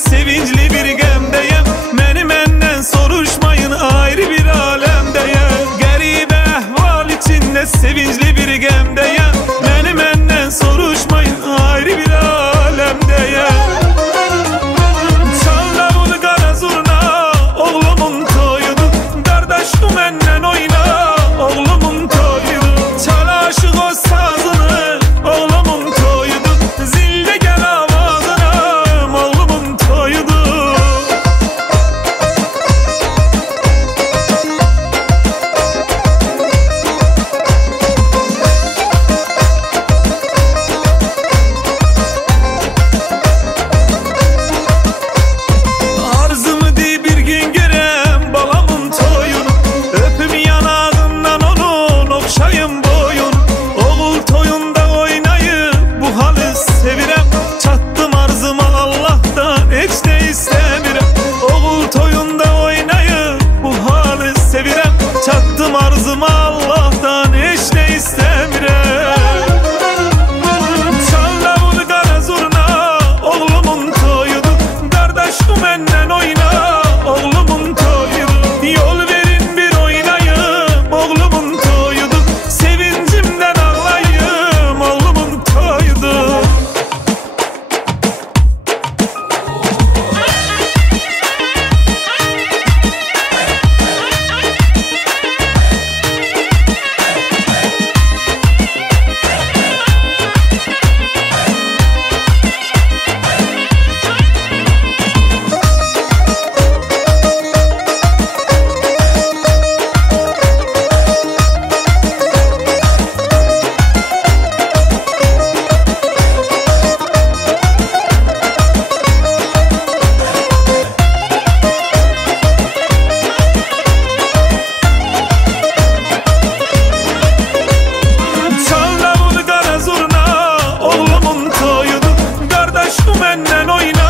sevincli bir gemdeyim. Məni məndən soruşmayın, ayrı bir alemdeyim. Qəribə əhval içində sevincli bir gemdeyim. Məni məndən soruşmayın, ayrı bir alemdeyim. Çal davul qara zurna, oğlumun toyudur. Qardaş bu məndən oyna, oğlumun toyudur. Çal aşıq o sazını, oğlumun toyudur. Zildə gəl avazına, oğlumun toyudur. Arzımı de bir gün görəm balamın toyunu. Öpüm yanağından onun, oxşayım boyun. Oğul toyunda oynayıp bu halı sevirəm. Çatdım arzıma Allah'tan, heç də istəmirəm. Oğul toyunda oynayıp bu halı sevirəm. Çatdım arzıma Allah'tan, heç də istəmirəm. Çal davul qara zurna, oğlumun toyudur. Qardaş bu məndən oyna, oğlumun toyudur. Yol verin bir oynayım, oğlumun toyudur. Sevincimdən ağlayım, oğlumun toyudur. Çal davul qara zurna, oğlumun toyudur. Qardaş bu məndən oyna,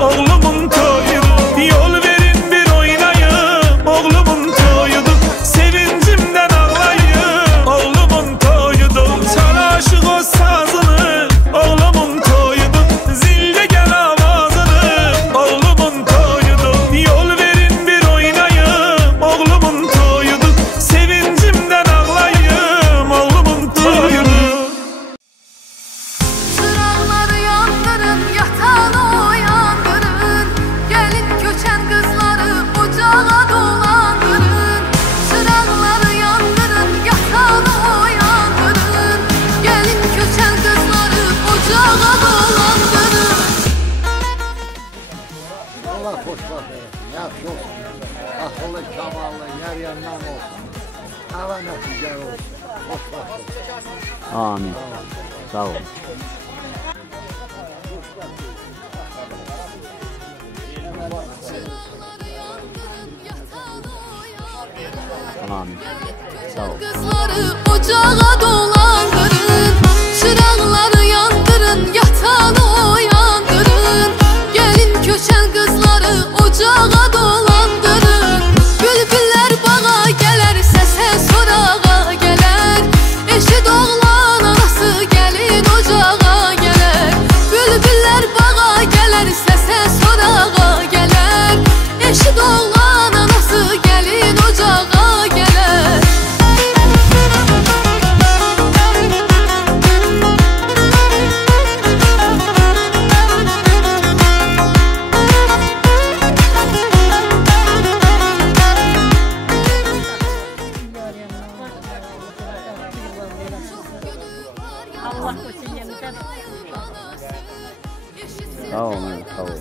oğlumun toyudur. Yol verin bir oynayım, oğlumun toyudur. Sevincimdən ağlayım, oğlumun toyudur. Çal aşıq o sazını, oğlumun toyudur. Zildə gəl avazını, oğlumun toyudur. Yol verin bir oynayım, oğlumun toyudur. Sevincimdən ağlayım, oğlumun toyudur. Çıraqları yandırın, yatan uyandırın. Gelin köçen kızları ocağa dolandırın. Çıraqları yandırın, yatan uyandırın. Gelin köçen kızları ocağa dolandırın. Allah xoşbaxt etsin, yaxşı olsun. Akıllı, kamallı, yer yandan olsun. Hava nəticəli olsun. Xoşbaxt olsun. Amin. Sağ olun. Amin. Sağ olun. Kızları ocağa dolandırın. Çıraqları yandırın, yatan uyandırın. Gelin köçen kızları ocağa dolandırın. Bülbüller bağa gelər, səsə sorağa gələr. Eşit oğlan anası gelin ocağa gələr. Bülbüller bağa gelər, səsə sorağa gələr. Eşit oğlan anası gelin ocağa gələr. Allah korusun yemeden. Sağ olun. Sağ olun.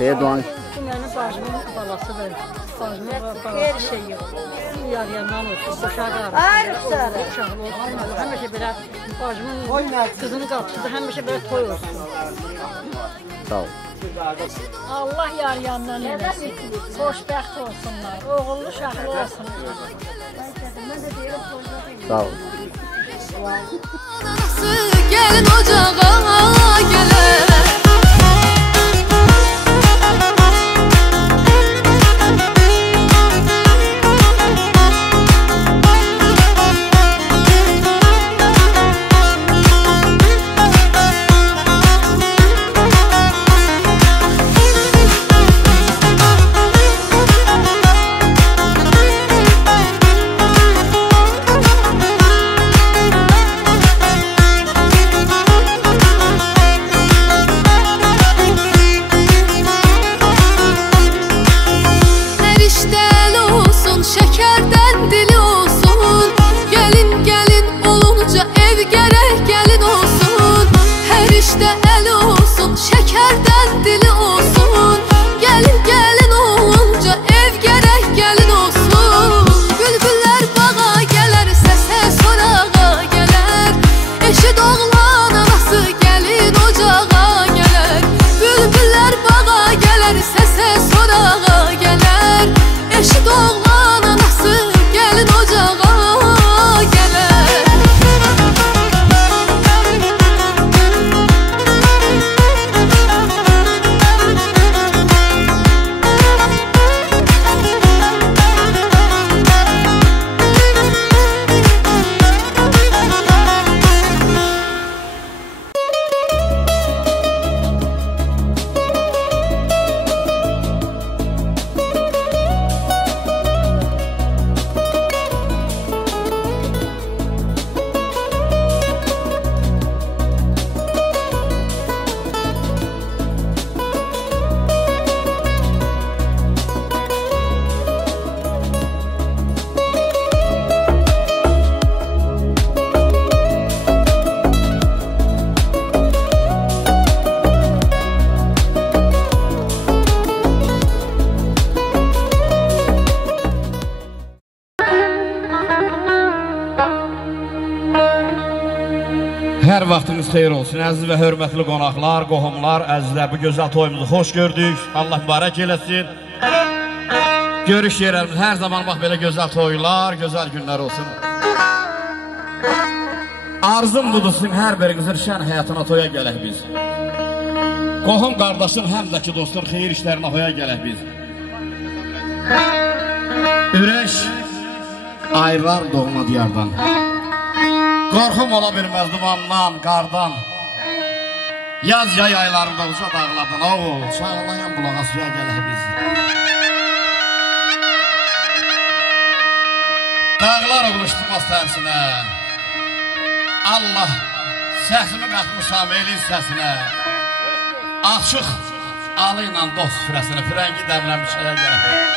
Erdoğan Bu benim bacımın balasıdır. Bacımın balası. Her şey yok. Yar yandan olsun. Uşağı arasında. Uşaqlı olsun. Həmişə belə bacımın kızını qapısıdır. Həmişə belə toy olsun. sağ olun. Allah yar yandan eləsin. Xoşbəxt olsunlar. Oğullu uşaqlı olsunlar. Sağ olun. Anası gelin ocağa gələr. Hər vaxtınız xeyir olsun, əziz və hörmətli qonaqlar, qohumlar, əzizlər, bu gözəl toyumuzu xoş gördük. Allah mübarək eləsin. Görüş yerlərimiz hər zaman bax belə gözəl toylar, gözəl günlər olsun. Arzum budusun, hər birinizin şən həyatına toya gələk biz. Qohum qardaşım, həm də ki dostlar, xeyir işlərinə toya gələk biz. Ürək ayrılar doğma diyardan. Qorxum ola bilməz dumandan, qardan. Yaz yay aylarında uca dağlardan. Oğul, çağlayan bulağa suya gələk biz. Dağlar oğluşturmaz tərsinə. Allah səsimi qatmışam elin səsinə. Açıq alı ilə dost sürəsinə, frəngi dəmləmiş şəyə gələk.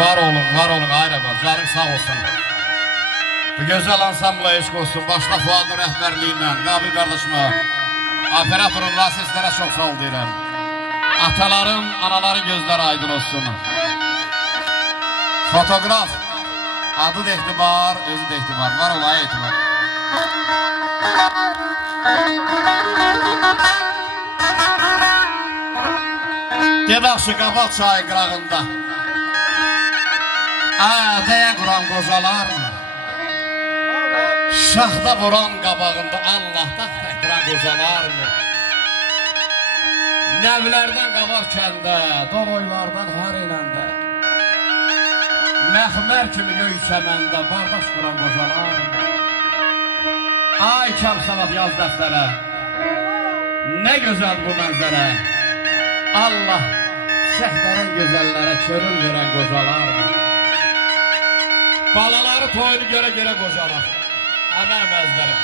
Var olun ayrıca, canın sağ olsun. Bu gözəl ansambla eşq olsun, başda Fuadın rəhbərliyindən, Qabil qardaşıma, operatorun vasitlərə çox sağ ol deyirəm. Ataların, anaların gözləri aydın olsun. Fotoqraf, adı da etibar, özü də etibar, var olaya etibar. Gedaqşı qabaq çayı qırağında, Dəyə quran qocalar, şaxda vuran qabağında Allahdan təkran qocalar, nəvlərdən qavar kəndə, doloylardan hər eləndə, məxmər kimi göysəməndə bardaş quran qocalar, ay kəm salat yaz dəftərə, nə gözəl bu mənzərə, Allah şəhlərən gözəllərə körül verən qocalar, balaları toyunu görə qocalar. Əməm əzlərim.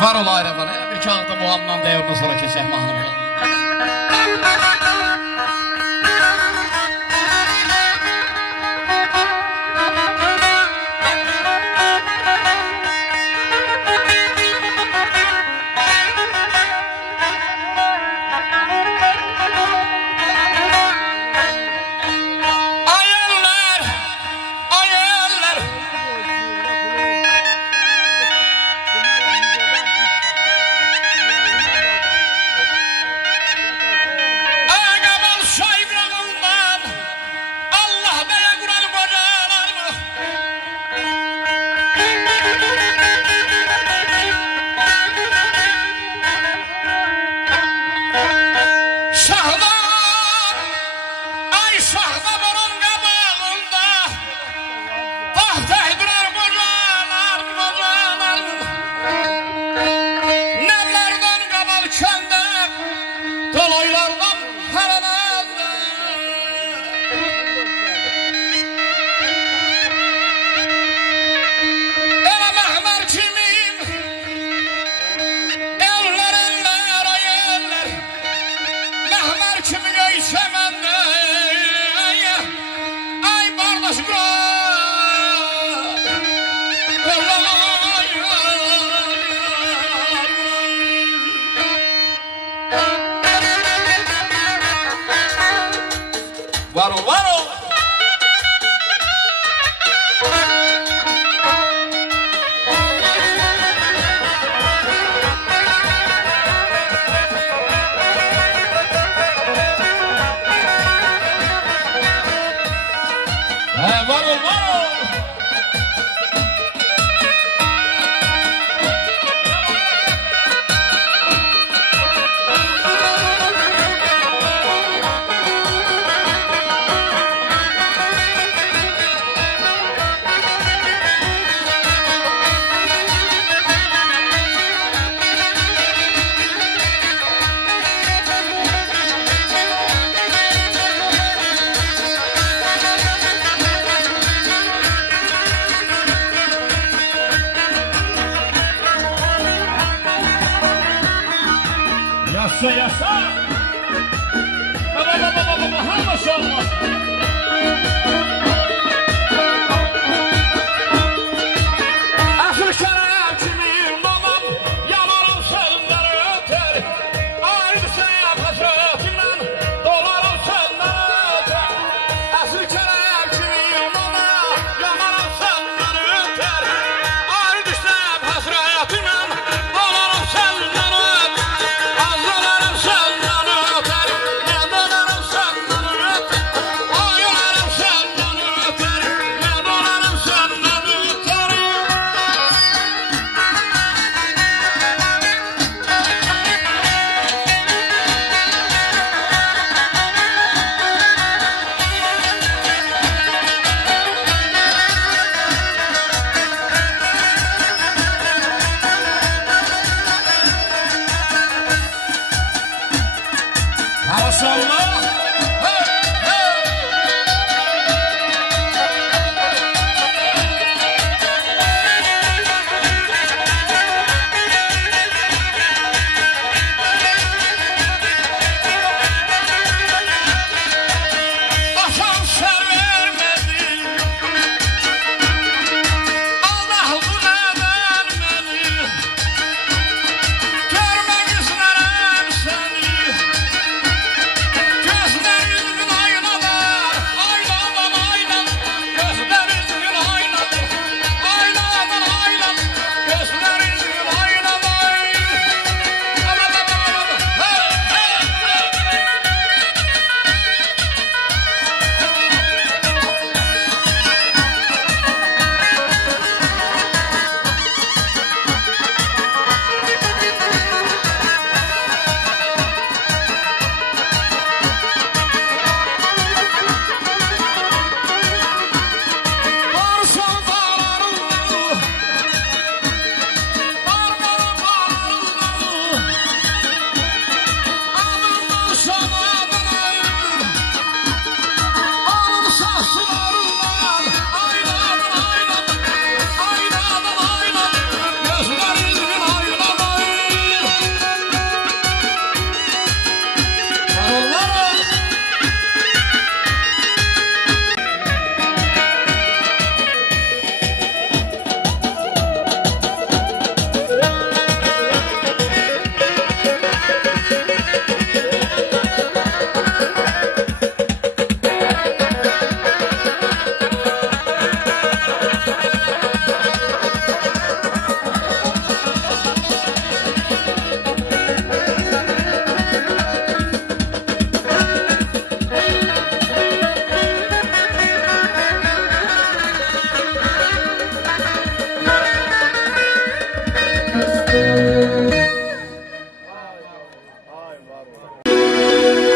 Var ol ayrı var. Bir kağıda muhamdan deyirmə sonra keçək mahnımıza. Yaşa! Baba, maşallah! Asıl şərəf kimi babam, yamanam sözləri,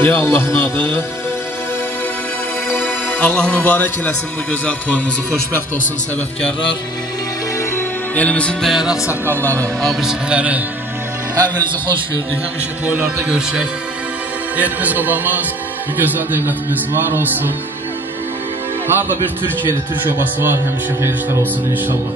Ya Allah'ın adı. Allah mübarək eləsin bu gözəl toyumuzu. Xoşbəxt olsun səbəbkarlar. Elimizin dəyərli ağsaqqalları, abisləri. Hər birinizi xoş gördük. Həmişə toylarda görüşək. Yerimiz, obamız, bu gözəl devlətimiz var olsun. Harada bir Türkiye'li, Türk obası var. Həmişə xeyirliklər olsun inşallah.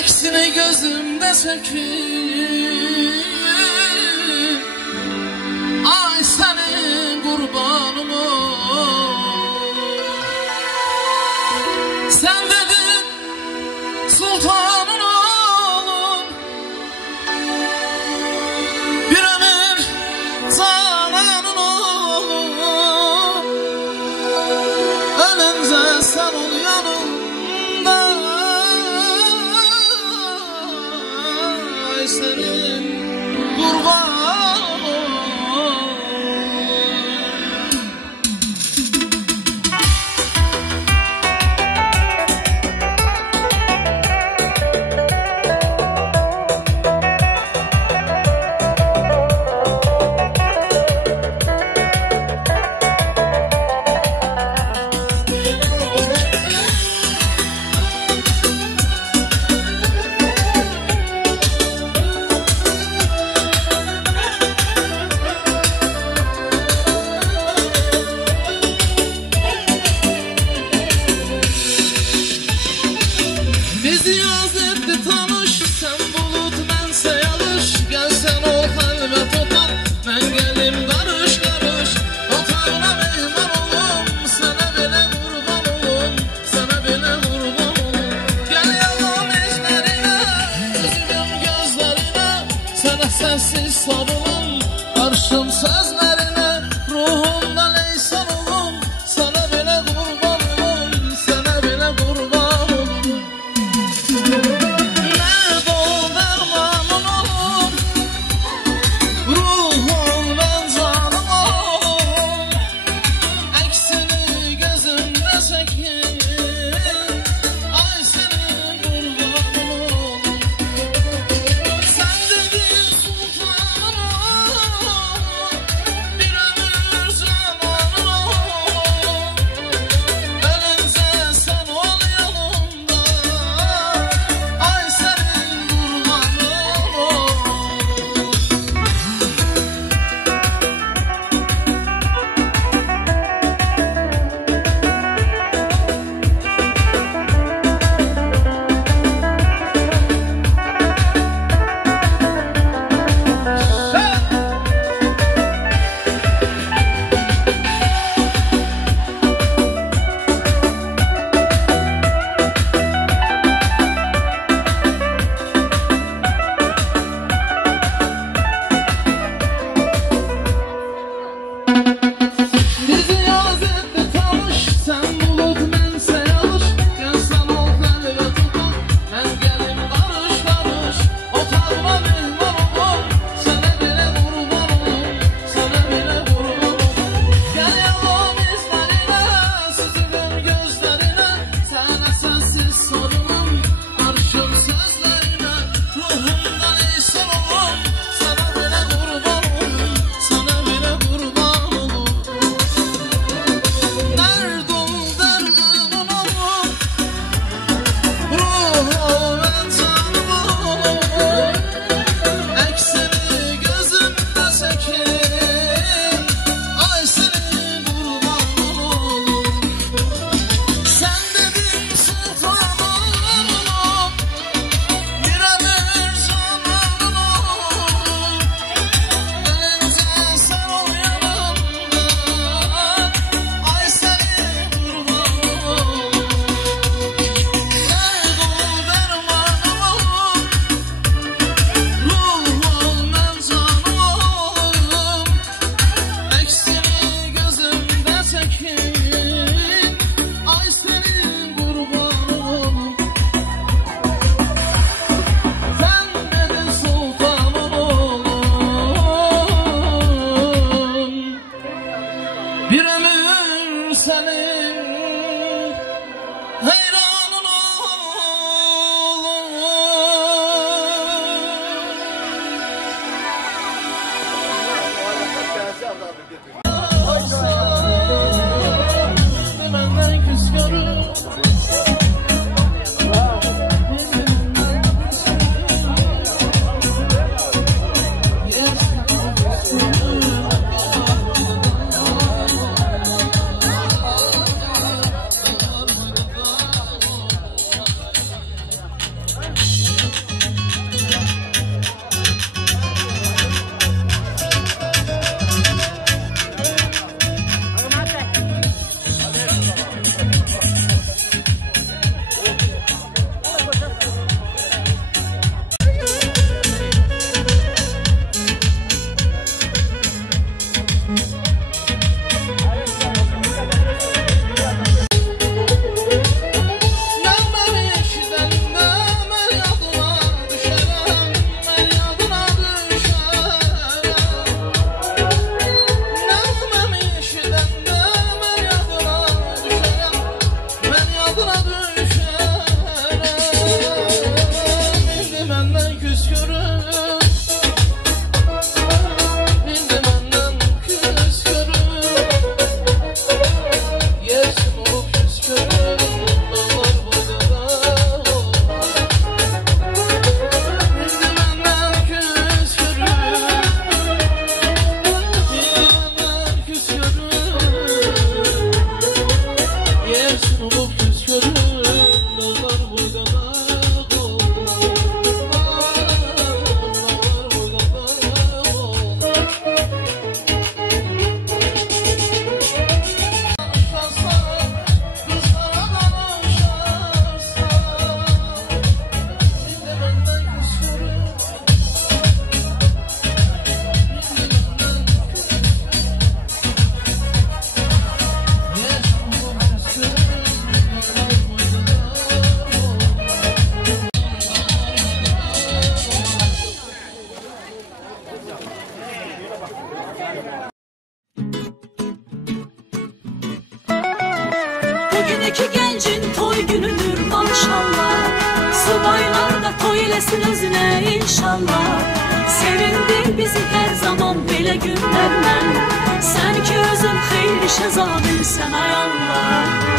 Əksini gözümdə sökür, ay sənin qurbanım ol. Sən dedin sultanın oğlum, bir ömür cananın oğlum. Ölüncə sən ol yanımda, iki gencin toy günüdür maşallah. Subaylar da toy eləsin özünə inşallah. Sevindir bizi hər zaman belə günlərlə. Sən ki özün xeyir işə zabilsən ay Allah.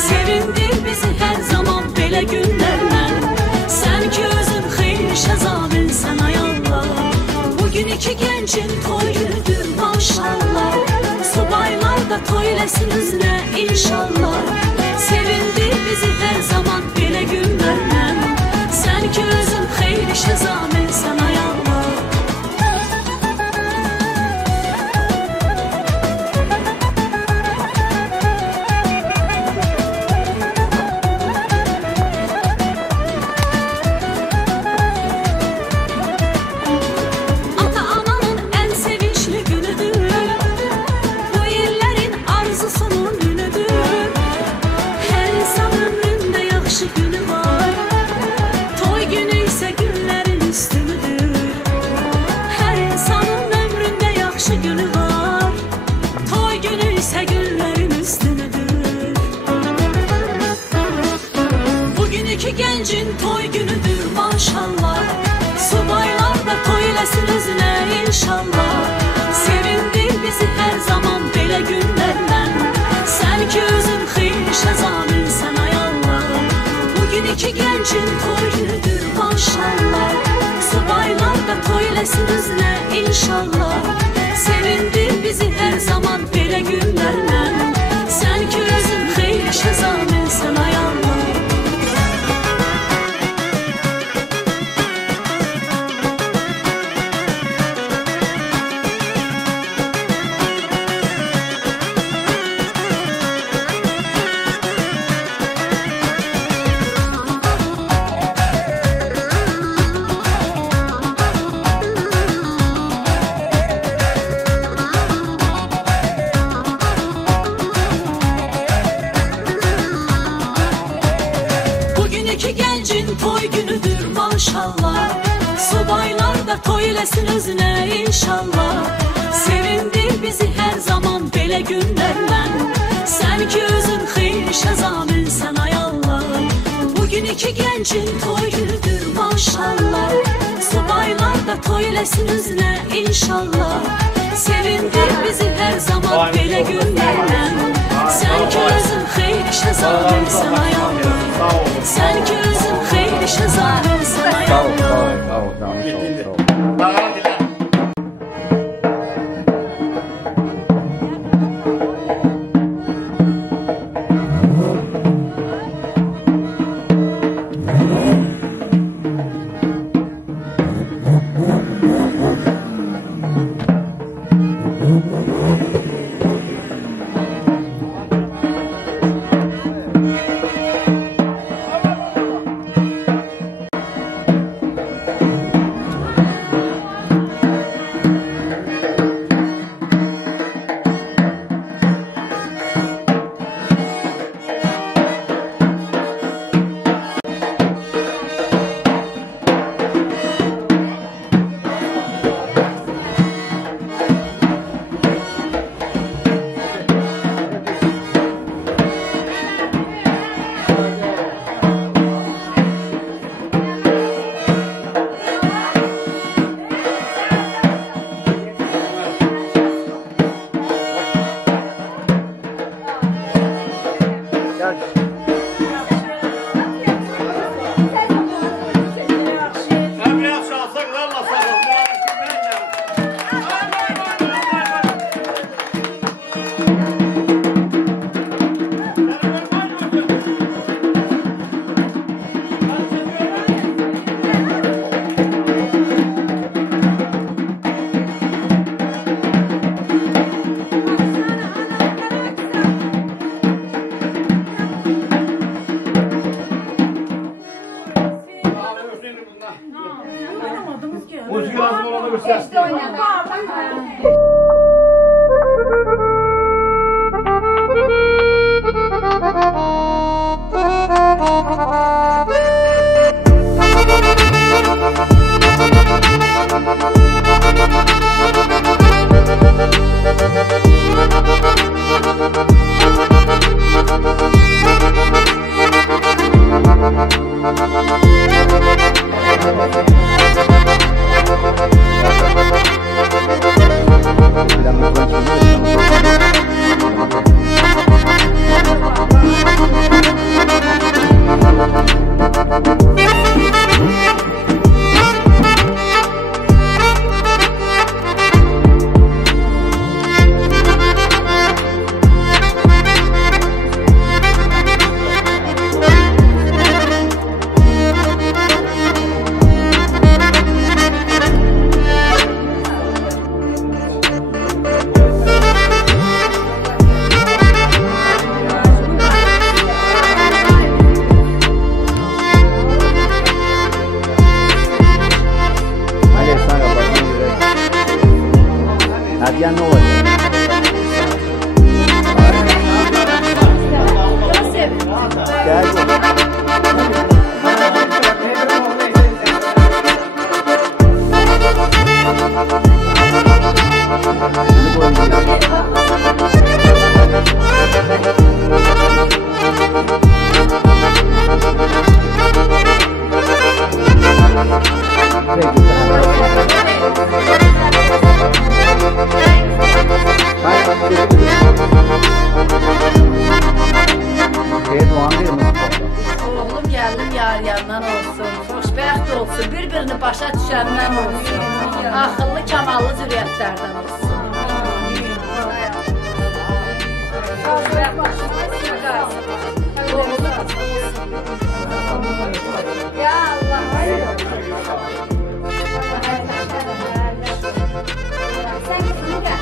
Sevindir bizi hər zaman belə günlərlə. Sən ki özün xeyir işə zabilsən ay Allah. Bugün iki gəncin toy günüdür maşallah. Subaylar da toy eləsin özünə inşallah. Sevindir bizi hər zaman belə günlərlə. Sən ki özün xeyir işə zabilsən ay Allah. Gencin toy günüdür maşallah. Subaylar da toy eləsin özünə inşallah. Sevindir bizi hər zaman belə günlərlə. Sən ki özün xeyir işə zabilsən ay Allah. Bugün iki gencin toy günüdür maşallah. Subaylar da toy eləsin özünə inşallah. Sevindir bizi hər zaman belə günlərlə. Sən ki özün xeyir işə zabilsən ay Allah. Subaylar da toy eləsin özünə inşallah. Sevindir bizi hər zaman belə günlərlə. Sən ki özün xeyir işə zabilsən ay Allah. Bugün iki gəncin toy günüdür maşallah. Subaylar da toy eləsin özünə inşallah. Sevindir bizi hər zaman belə günlərlə. Sən ki özün xeyir işə zabilsən ay Allah. Sən ki özün xeyir işə zabilsən ay Allah. Hadiyen ne olacak? Gel. Oğlum geldim yar yandan olsun, xoşbəxt olsun, bir-birini başa düşəndən olsun, axıllı, kamallı zürriyyətlərdən olsun. Ya Allah, sen gitsin gel.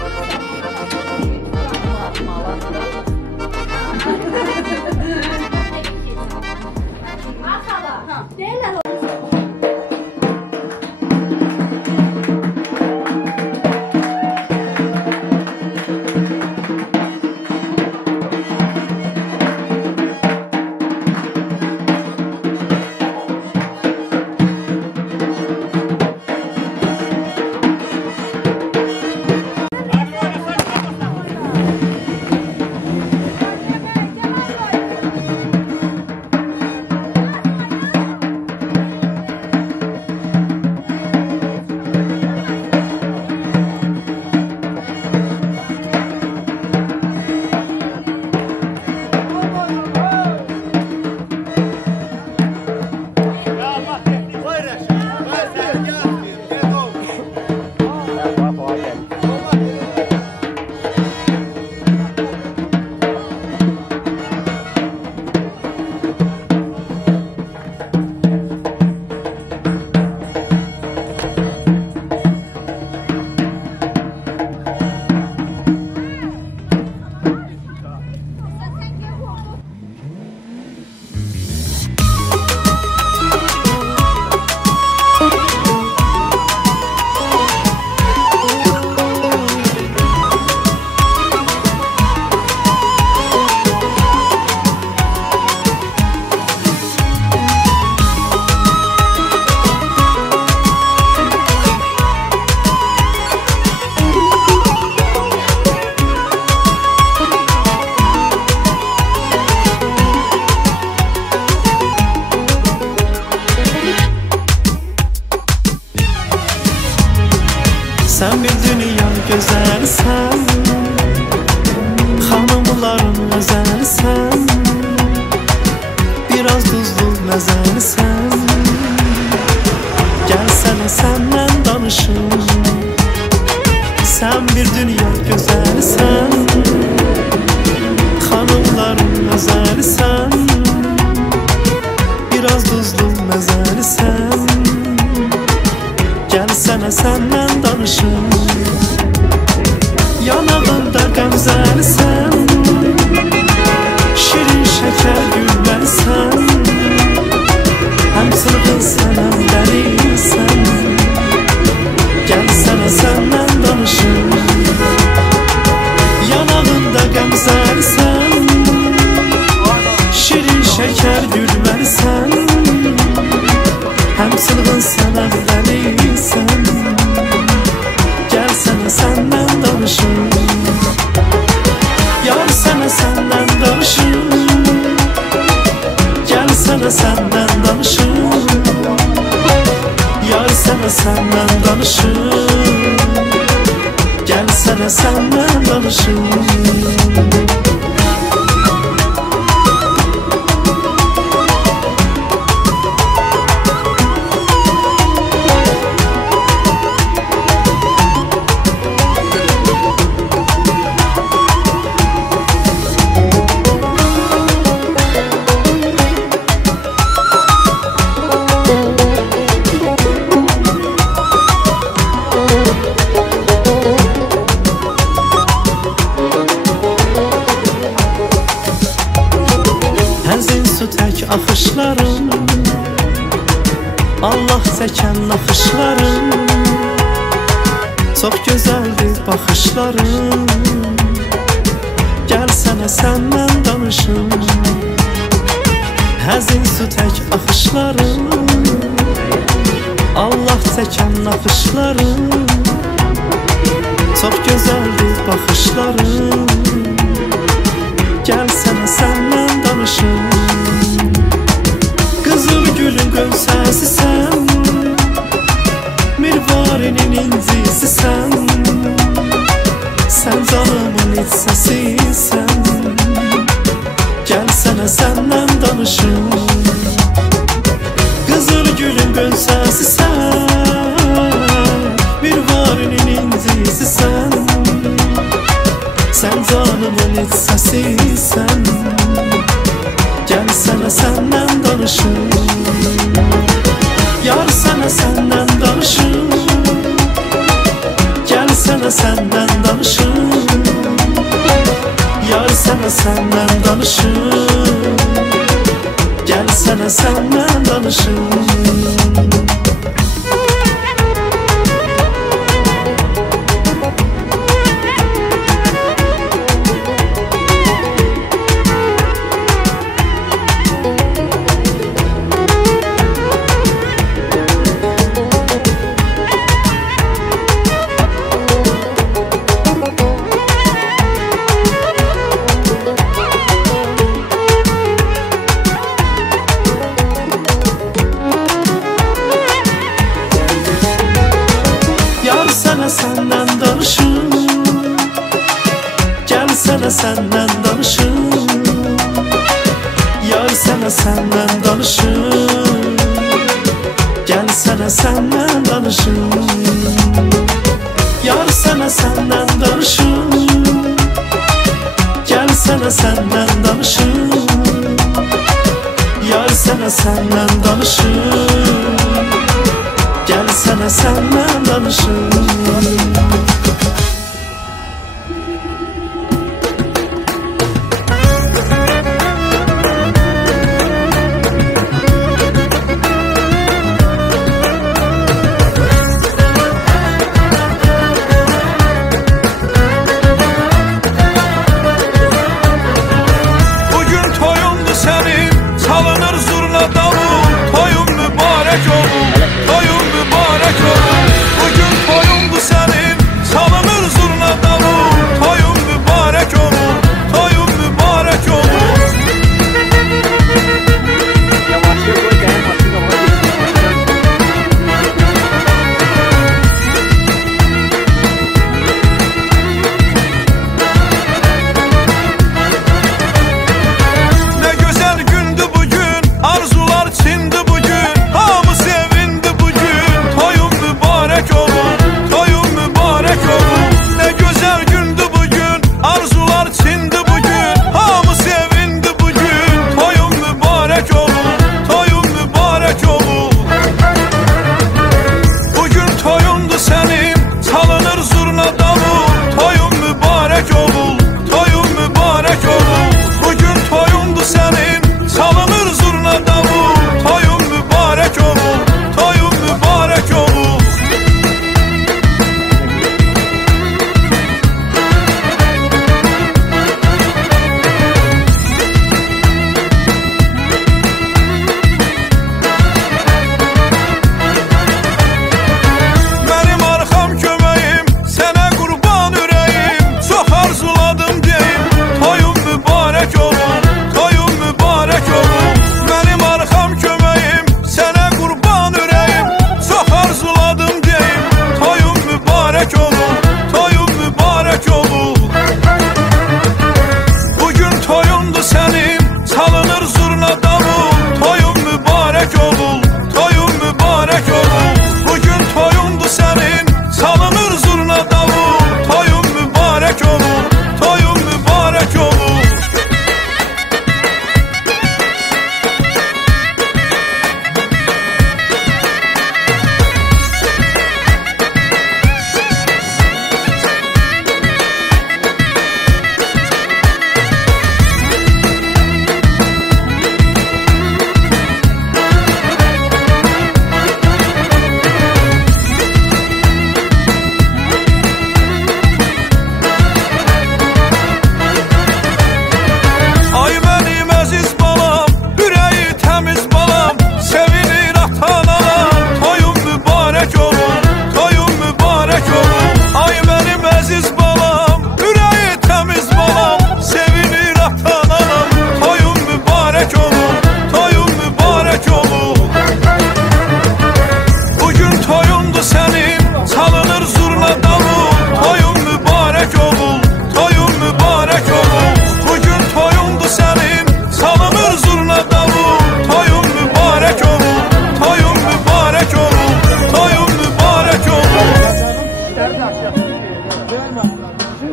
Sen bir dünya güzelsen, hanımların özelsen, biraz tuzlu mezelsen. Gelsene senden danışım. Sen bir dünya güzelsen, hanımların özelsen, biraz tuzlu mezelsen. Gelsene senden danışım. Yanağında qəmzəlsən, şirin şəkər gülməlsən, həm sırğın sən, həm dəlilsən. Gelsene senden danışım. Yanağında qəmzəlsən, şirin şəkər gülməlsən, həm sırğın sən, həm dəlilsən. Gelsene senden danışım. Yar sana senden danışım. Gelsene senden danışım. Gelsene senden danışım. Axışlarım, Allah çəkən naxışlarım, çox gözəldir baxışlarım. Gəlsənə səndən danışım. Həzin su tək axışlarım, Allah çəkən naxışlarım, çox gözəldir baxışlarım. Gəlsənə səndən danışım. Kızıl gülün gölsəsi sən, mirvarinin incisi sən, sən canımın iç səsi sən. Gəlsənə səndən danışım. Kızıl gülün gölsəsi sən, mirvarinin incisi sən, sən canımın iç səsi sən. Gelsene senden danışım. Yar sana senden danışım. Gelsene senden danışım. Yar sana senden danışım. Gelsene senden danışım. Senden danışım. Gelsene senden danışım. Yar sana senden danışım. Gelsene senden danışım. Yar sana senden danışım. Gelsene senden danışım. Yar sana senden danışım. Gelsene senden danışım. Bugün toyundu senin, çalınır zurna davul. Toyun mübarek olun, toyun mübarek olun. Bugün toyundu senin,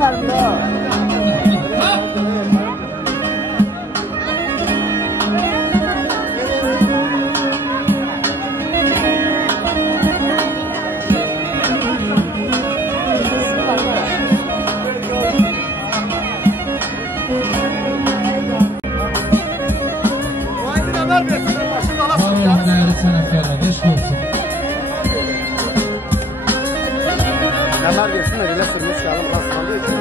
Canlarım da. Kemer versin de öyle sürmüş yalım rastlandığı için.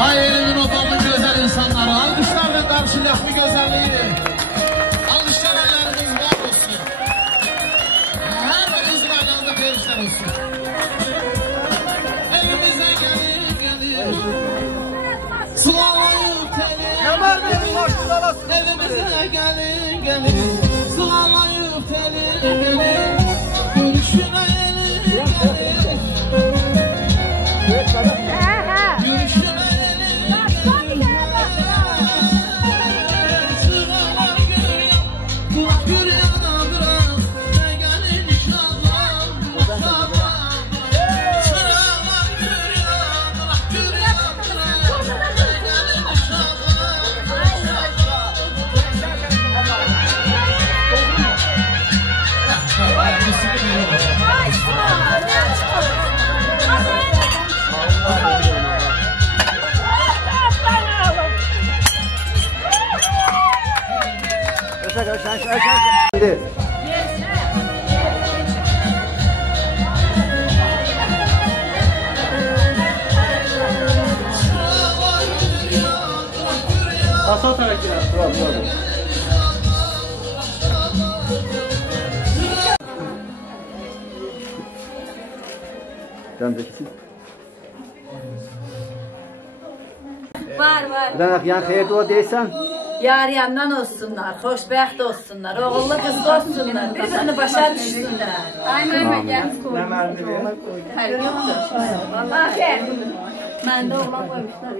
Ay elimin odamın güzel insanları, alkışlarla karşılayaq bu güzelliği. Alkışlar elleriniz var olsun. Her kızlarınızda perişan olsun. Evimize gelir. Sulayıp telir. Kemer verin hoşçul alasın. Evimize gelir. Sulayıp telir. Görüşüne gelir. Görüşüne Asal tarafı ya. Bravo. Döndürsün. Var. Bir tane yan xeyir dua deysən. Yar yandan olsunlar, xoşbəxt olsunlar, oğullu qızlı olsunlar, bir-birini başa düşsünlər. Ay Mehmet, gəl koy. Nə mərdi ver? Hayır, yoxdur. Aferin. Məndə oğlan qoymuşlar.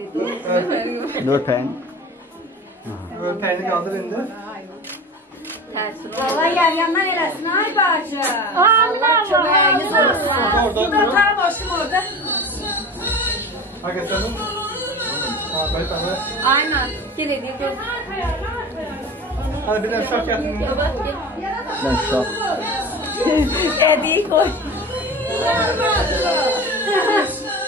Nörpən. Nörpəni qaldır indi. Valla yar yandan eləsin, ay bacı. Allah köməyiniz olsun. Bu da tam başım orada. Hakikaten. Aynen, gel ediyor. Hadi bir de şok yapın. Ben şok. Ediyi koy.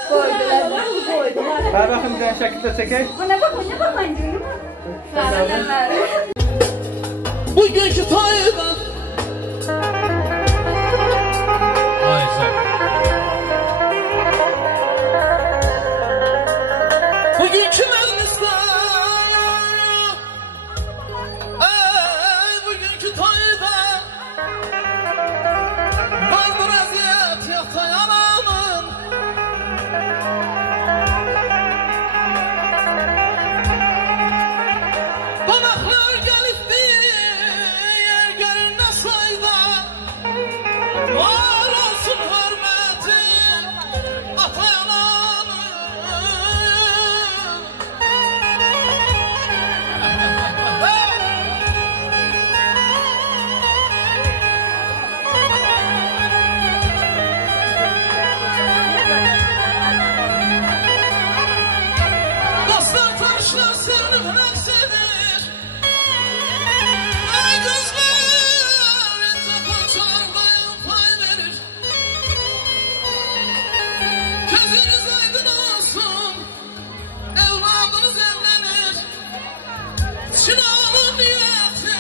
Koydular. Ver bakın bir de şekilde çekeyim. Buna bakmayın diyorum. Bugünkü toyda Ay sen. Bugünkü meclisdə bugünkü toyda vardır əziyyət yatayan anın. Qonaqlar gəlibdir, görün nə sayda. Var olsun hörmətin atayan anın. Dostlar tanışlar sevdim rəqs edir. Ay gözler etrafınçalardayım pay verir. Gözünüz aydın olsun, evladınız evlenir. Çınarın niyeti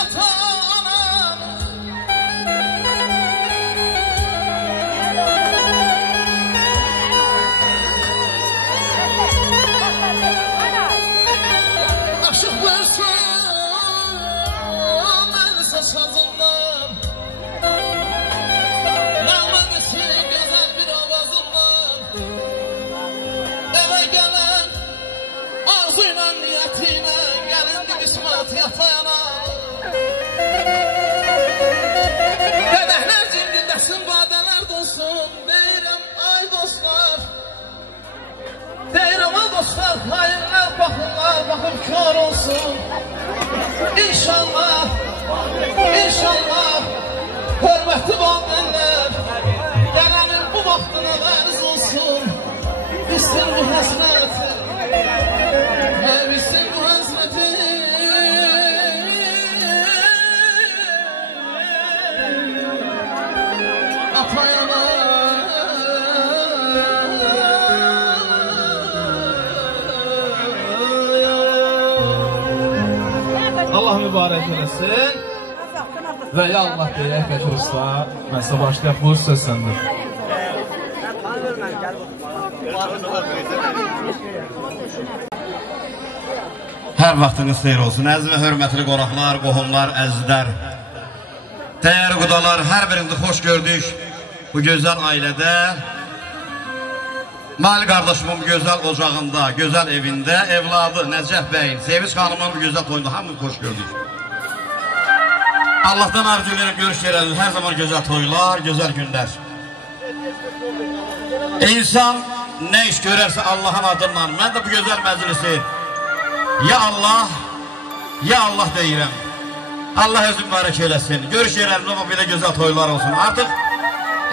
ata-ananın. Aşıq versin mənsə sazından. Nəğməsi gözəl bir avazından. Evə gələn arzu ilə niyyəti ilə gəlindi qismət yatayana. Qədəhlər cingildəsin, badələr dolsun. Deyirəm ay dostlar, deyirəm ay dostlar, xainlər baxırlar, baxıb kör olsun. İnşallah atayana Allah mübarək eləsin. Və ya Allah deyək Bəkir Usta, mən sizə başlayaq, buyur söz səndir. Hər vaxtınız xeyir olsun. Əziz və hörmətli qonaqlar, qohumlar, əzizlər, dəyərli qudalar, hər birinizi xoş gördük bu gözəl ailədə. Mali qardaşımın gözəl ocağında, gözəl evində, evladı Nəcəf bəyin, Sevinç xanımın bu gözəl toyunda hamımız xoş gördük. Allah'tan arzu edirəm, görüş yerədir, hər zaman gözəl toylar, gözəl günlər. İnsan nə iş görərsə Allah'ın adından, mən də bu gözəl məclisi ya Allah deyirəm. Allah özü mübarək eləsin. Görüş yerərimizdə bu belə gözəl toylar olsun. Artıq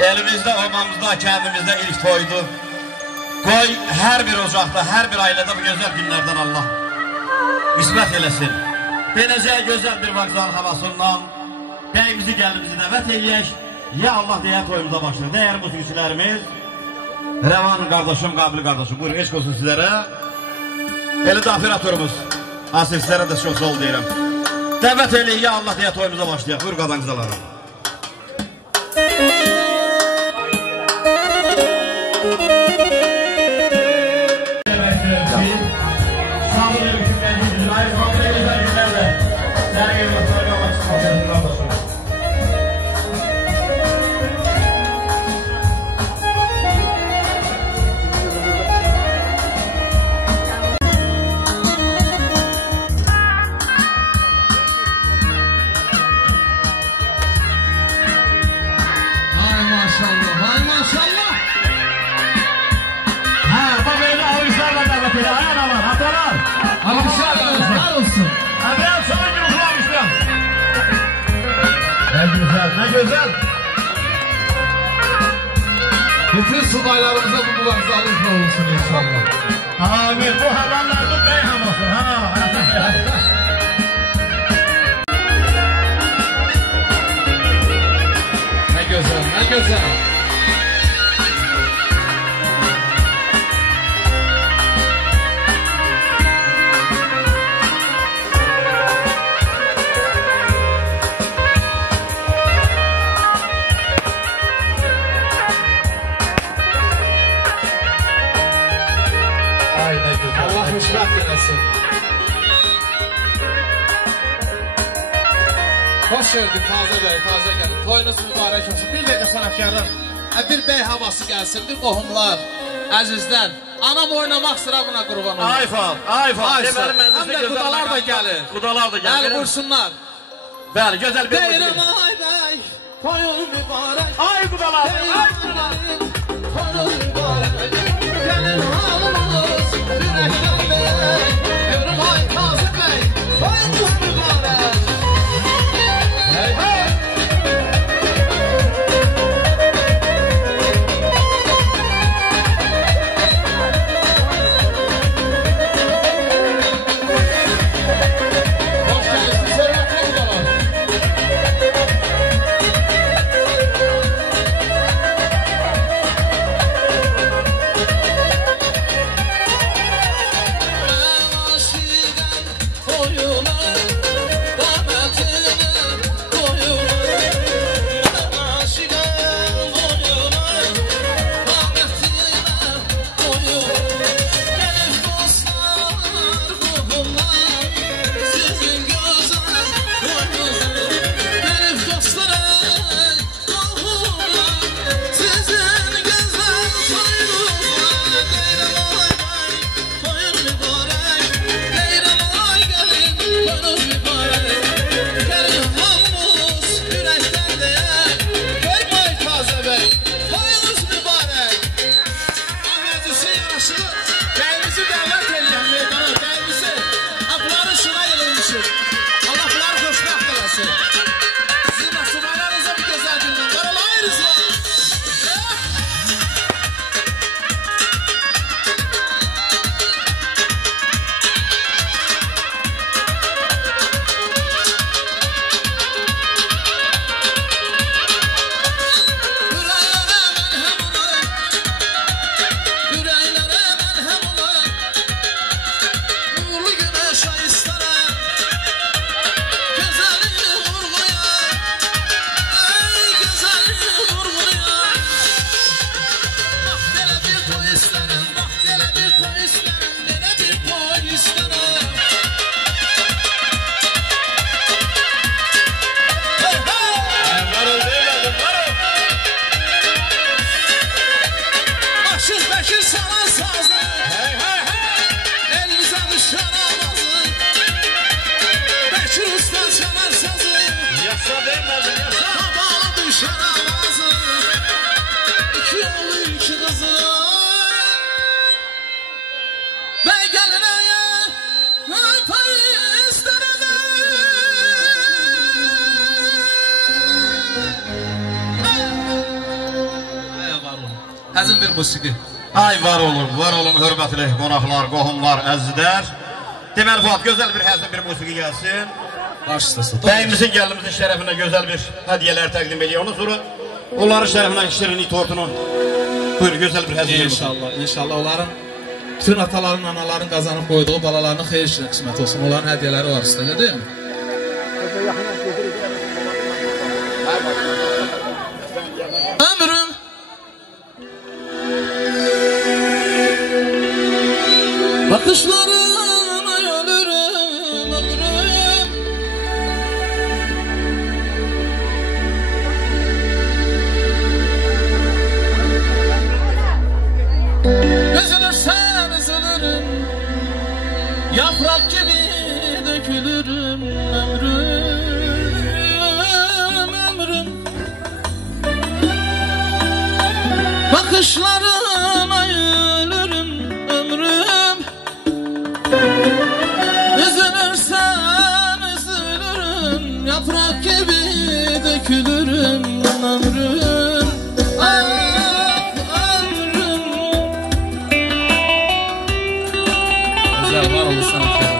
elimizdə, olmamızda, kəndimizdə ilk toydu. Qoy hər bir ocaqda, hər bir ailədə bu gözəl günlərdən Allah qismət eləsin. Beləcə gözəl bir vağzal havasından bəyimizi, gəlimizi dəvət eləyək. Ya Allah deyən toyumuza başlayaq. Dəyərli musiqiçilərimiz, Rəvan qardaşım, Qabil qardaşım, buyurun, eşq olsun sizlərə. Elə də operatorumuz, Asif sizlərə də çox sağ ol deyirəm. Dəvət eləyək, ya Allah deyən toyumuza başlayaq. Buyur qadan qızalara. Ne güzel. Bütün subaylarımıza bu mübarızalık olsun inşallah. Amin. Bu havanlarda beyham olsun. Ne güzel, ne güzel. Hoş geldin Taze Bey, taze geldin. Toyunuz mübarək olsun. Bir dəqiqə sənətkarlar, bir bəy havası gəlsin, bir qohumlar, əzizlər. Anam oynamaq sıra buna qurban olur. Ay fal. Həm də qudalar da gəlir. Qudalar da gəlir. Bəli, buyursunlar. Bəli, gözəl bir Deyirəm ay bəy, toyun mübarək. Ay qudalar, ay qudalar. Toyun mübarək. Gəlin halımız, ürəkdən bey. Ömrüm ay Taze Bey, toyunuz mübarək. Həzin bir musiqi. Ay var olun, hörmətli qonaqlar, qohumlar, əzizlər. Deməli Fuad, gözəl bir həzin bir musiqi gəlsin. Baş üstəsi. Bəyimizin, gəlinimizin şərəfinə gözəl bir hədiyələr təqdim ediyor. Ondan sonra onların şərəfinə şirinlik tortunu. Buyurun, gözəl bir həzin. İnşallah, inşallah onların bütün ataların, anaların qazanıb qoyduğu balalarının xeyir işinə qismət olsun. Onların hədiyələri var üstədə, deyil mi? Ömrüm bakışlarına ölürüm, ömrüm üzülürsen üzülürüm, yaprak gibi dökülürüm, ömrüm bakışlarına ölürüm, ömrüm üzülürsen üzülürüm, yaprak gibi dökülürüm, ömrüm ömrüm. Güzel var oldu sanatçılar.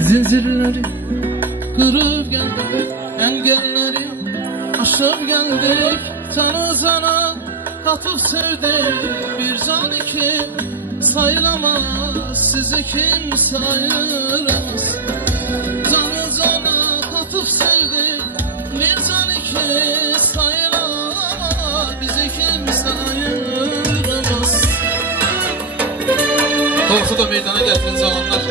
Zincirleri kırıp geldik, engelleri aşıp geldik, canı cana katıp sevdik, bir can iki sayılamaz, sizi kimse ayıramaz. Canı cana katıp sevdik, bir can iki sayılamaz, bizi kimse ayıramaz. Tortu da meydana getirin zamanlar.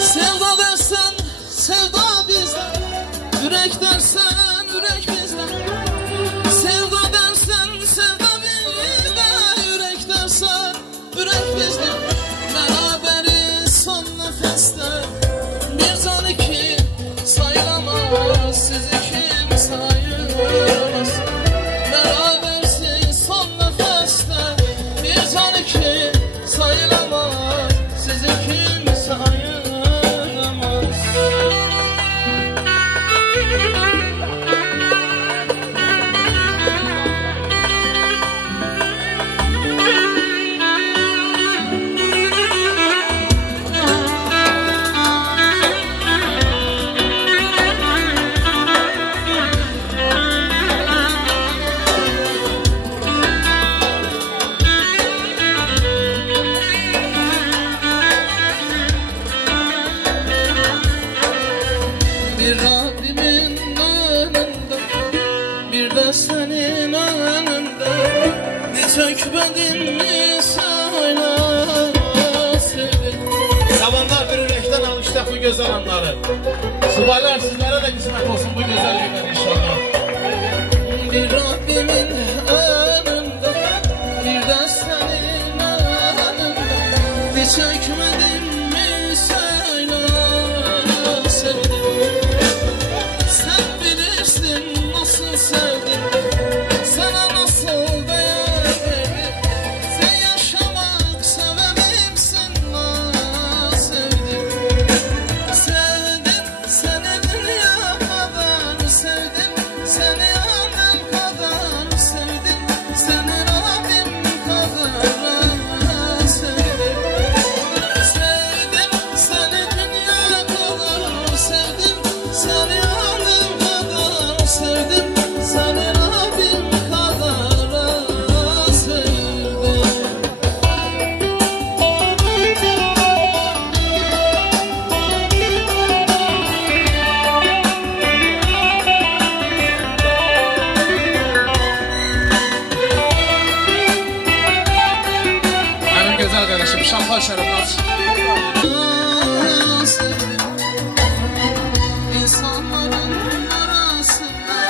Sevda dersen sevda bizden, yürek dersen yürek bizden. Sevda dersen sevda bizden, yürek dersen yürek bizden. Beraberiz son nefeste, bir can iki sayılamaz, sizi kimse ayıramaz. Berabersiz son nefeste, bir can iki sayılamaz, sizi kimse ayıramaz. Bir Rabbimin önünde, bir de senin önünde, bir çökmedin mi söyle sevdim. Zamanlar bir yürekten alıştık bu güzel anları. Subaylar sizlere de kısmet olsun bu güzel günler inşallah. Bir Rabbimin önünde, bir de senin önünde, bir çökmedin mi söyle sevdim. Sen bilirsin nasıl sevdim, sana nasıl değer verdim. Sen yaşamak sebebimsin la sevdim. Sevdim seni dünya kadar, sevdim seni annem kadar, sevdim seni Rabbim kadar sevdim. Allah şərəfini aç. İnsanların arasında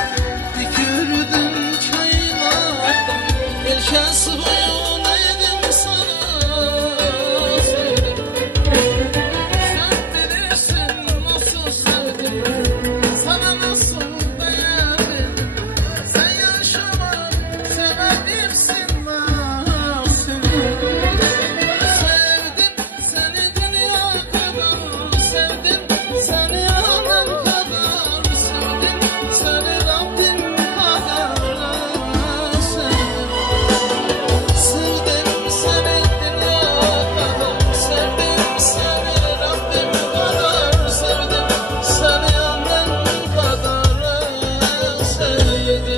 tükürdüm kainattan bir kez boyun eğdim sana. Sen bilirsin nasıl sevdim, sana nasıl beğendim. Sen yaşamak sebebimsin ben sevdim. Sevdim seni dünya kadar, sevdim seni anam kadar, sevdim seni Rabbim kadar sevdim. Sevdim seni dünya kadar, sevdim seni Rabbim kadar, sevdim seni annem kadar sevdim.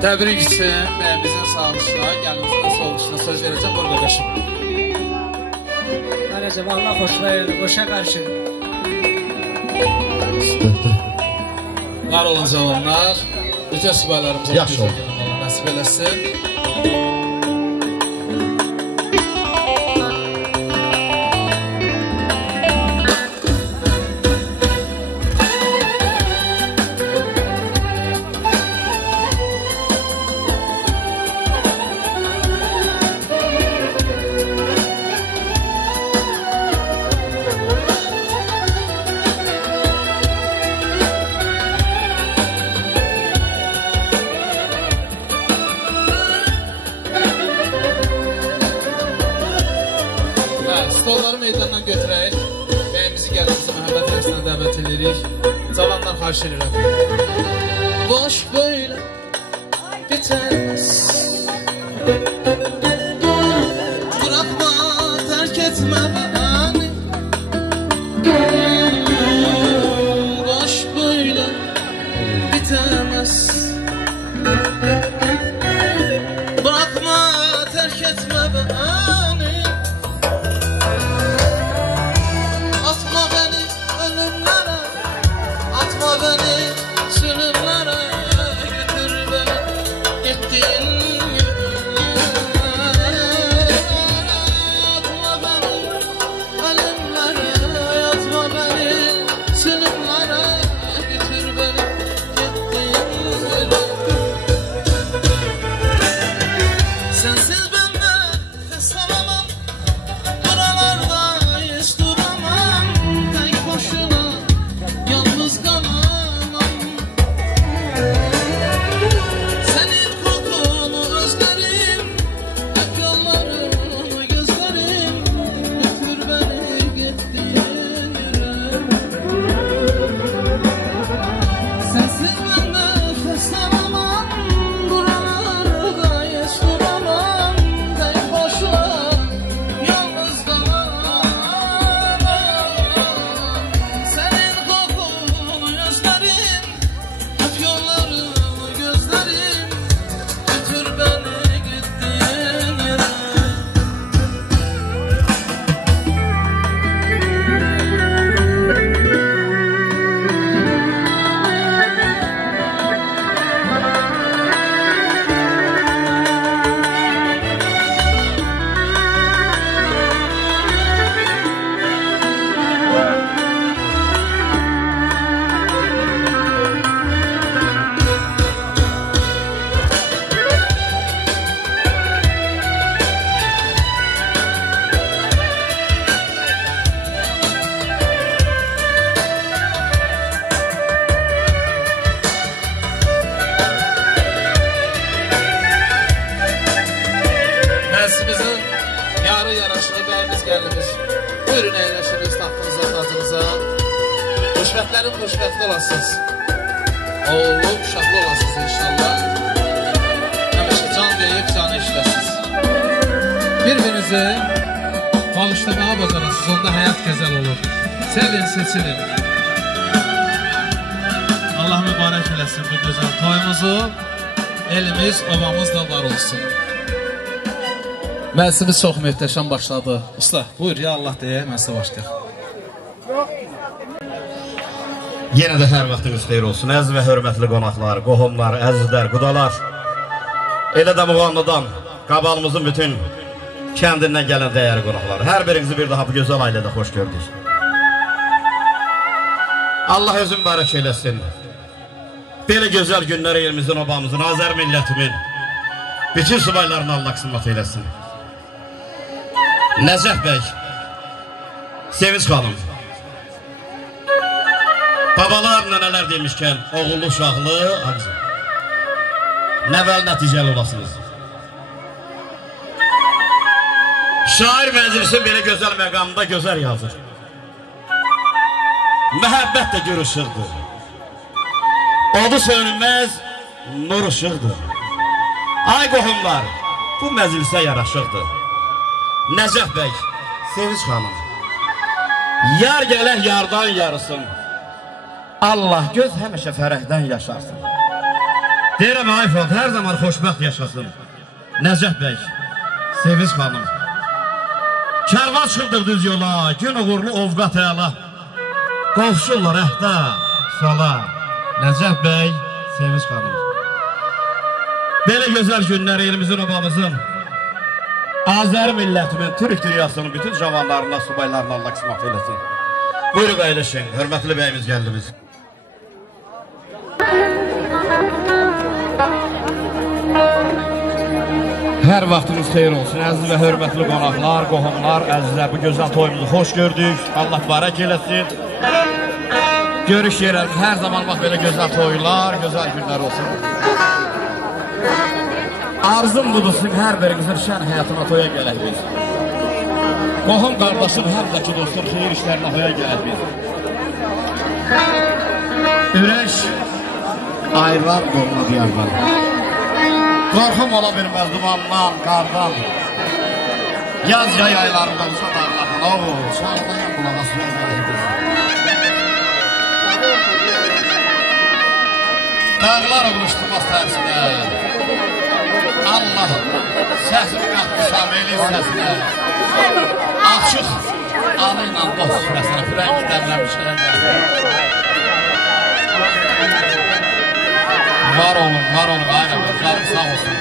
Təbrik üçün bəyimizin sağoluşuna, gəlinimizin soluşuna söz verəcəm Bor qardaşım. Anneciğim Allah boşa qarşı. Var olun zamanlar. Bütün sübaylarımıza Yaxşı oldu. Nəsib eləsin. Stolları meydandan götürək. Bəyimizi gəlinimizi məhəbbət rəqsinə dəvət edirik. Cavanlar xarş edirəm. Boş böyle bitmez. Bırakma, terk etme beni. Boş böyle bitemez. Bırakma, terk etme beni. Atma beni ölümlere, atma beni zulümlere, götür beni gittiğin yere. Atma beni ölümlere, atma beni zulümlere, götür beni gittiğin yere. Sensiz ben nefes alamam, buralarda hiç duramam, tek başına yalnız kalamam. Senin kokunu özlerim, hep yollarını gözlerim, götür beni gittiğin yere. Sensiz ben nefes alamam, buralarda hiç duramam, tek başına yalnız kalamam. Senin kokunu özlerim, hep yollarını gözlerim, götür beni gittiğin yere. Nəsibimizin yarı yaraşılı bəyimiz gəlimiz. Buyurun əyləşin öz taxtınıza, tacınıza. Bu xoşbəxtlərin xoşbəxti olasınız. Oğlu, uşaqlı olasınız inşallah. Həmişə can verib, canı işləsiniz. Bir-birinizi bağışlamağa bacarasınız, onda həyat gözəl olur. Sevin, seçilin. Allah mübarək eləsin bu gözəl toyumuzu. Elimiz, obamız da var olsun. Məclisimiz çox möhtəşəm başladı. Usta, buyur, ya Allah deyə, məclisə başlayaq. Yenə də hər vaxtınız xeyir olsun. Əziz və hörmətli qonaqlar, qohumlar, əzizlər, qudalar. Elə də Muğanlıdan, Qabalımızın bütün kəndindən gələn dəyərli qonaqlar. Hər birinizi bir daha bu gözəl ailədə xoş gördük. Allah özü mübarək eləsin. Belə gözəl günlər elimizin, obamızın, Azər millətimin bütün subaylarını Allah qismət eləsin. Nəcəf bəy, Sevinç xanım, babalar, nənələr demişkən, oğullu, uşaqlı, nəvəl nəticəli olasınız. Şair məclisi belə gözəl məqamda gözəl yazır. Məhəbbət də gör ışıqdır. Odu sönülməz, nur ışıqdır. Ay qohumlar, bu məclisə yaraşıqdır. Nəcəf bəy, Sevinç xanım, yar gələk yardan yarısın. Allah göz həmişə fərəhdən yaşarsın. Deyirəm, Ayfad, hər zaman xoşbəxt yaşasın. Nəcəf bəy, Sevinç xanım, kərvan çıxırdır düz yola, gün uğurlu ovqat əla. Qovşurlar əhdə, sola. Nəcəf bəy, Sevinç xanım, belə gözəl günlər elimizin, obamızın, Azər millətimin, Türk dünyasının bütün cavanlarına, subaylarına Allah qismət eləsin. Buyurun əyləşin, hörmətli bəyimiz gəldiniz. Hər vaxtınız xeyir olsun, əziz və hörmətli qonaqlar, qohumlar, əzizlər, bu gözəl toyumuzu xoş gördük. Allah barək eləsin. Görüş yerlərimiz hər zaman bax belə gözəl toylar, gözəl günlər olsun. Arzum budur, sizin hər birinizin şən həyatına toya gələk biz. Qohum qardaşın, həm də ki dostum, xeyir işlərinə toya gələk biz. Ürək ayrılar qoluna diyardan. Qorxum ola bilməz dumandan, qardan. Yaz yay aylarında olsa dağlardan, oğul, çağlayan qulağa suya gələk biz. Dağlar oluşturmaz tərsinə. Allah səhvini qatdı Sameli sürəsinə. Açıq alı ilə dost sürəsinə. Fürəngi dəmləmiş gələn gəlsin. Var olun, ayrılın, canım sağ olsun.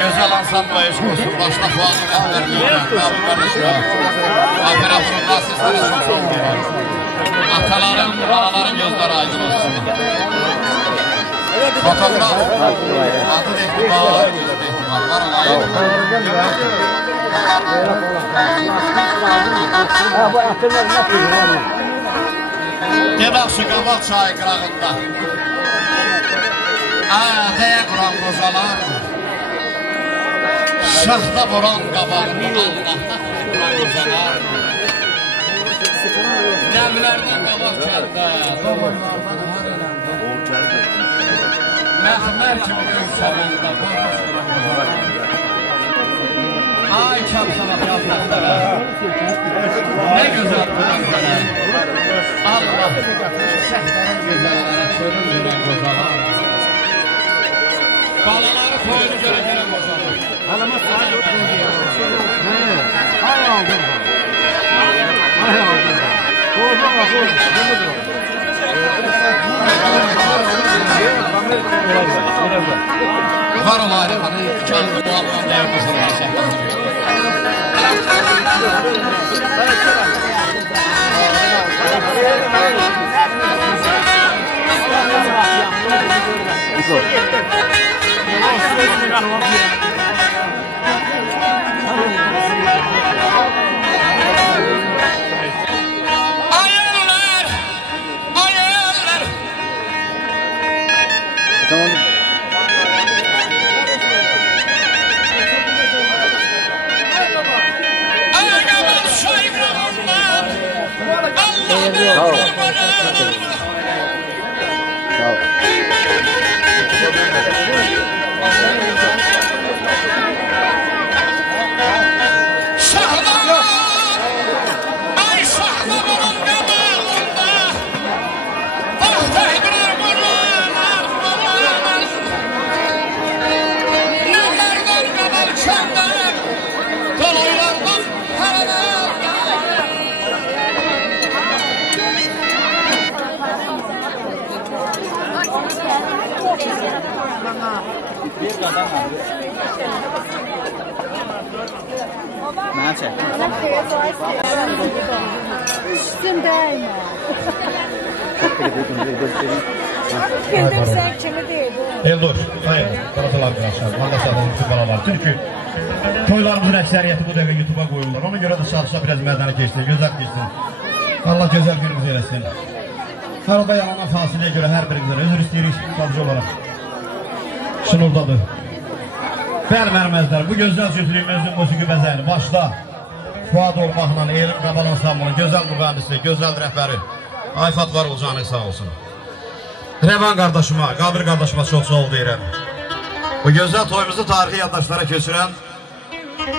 Gözəl ansambla eşq olsun. Başda Fuadın rəhbərliyilə, Qabil qardaşına, operasyon nasistləri çox oldu. Ataların, anaların gözləri aydın olsun. Fotoğraf, adı ehtimal, gözdə ehtimal, var olayım. Demək şu qabaq çayı qırağında Ədəyə quran qozalar Şahda vuran qabağında Allahda quran qozalar Nəvlərdən qabaq kərdə Məhmər kimi göz sabında Ay kəmsanat yazdıqlara Nə gözəl mənzərə Allah şəhlərin gözəllərə sönür verən qozalar Balaları toyunu görə gələn qozalar Alamat saat yoxdur Ay aldım Ay aldım Qozalar Var olaydı, kəndi muhabbət deyir qozalar Ayarlar Allah Mənə çək. Üstüm dəymə. Bildim sən kimi deyil. Eldur, hayır, qaratalar arkadaşlar, qardaşlarım, bütün balalar. Çünki toylarımızın əksəriyyəti bu dəqiqə YouTube'a qoyurlar. Ona görə də çalışa biraz mədəni keçsin, gözəl keçsin. Allah gözəl günümüz eləsin. Arada yalanan fasiləyə görə hər birimizdən özür istəyirik sadəcə olaraq. Şınurdadır. Bəli, mənim əzlər, bu gözəl cütlüyümüzün musiqi bəzəyini başda Fuad olmaqla, Elin Qabal Ansambının gözəl müqəndisi, gözəl rəhbəri Ayfat var olacağını sağ olsun. Rəvan qardaşıma, Qabir qardaşıma çox sağ ol deyirəm. Bu gözəl toyumuzu tarixi yaddaşlara keçirən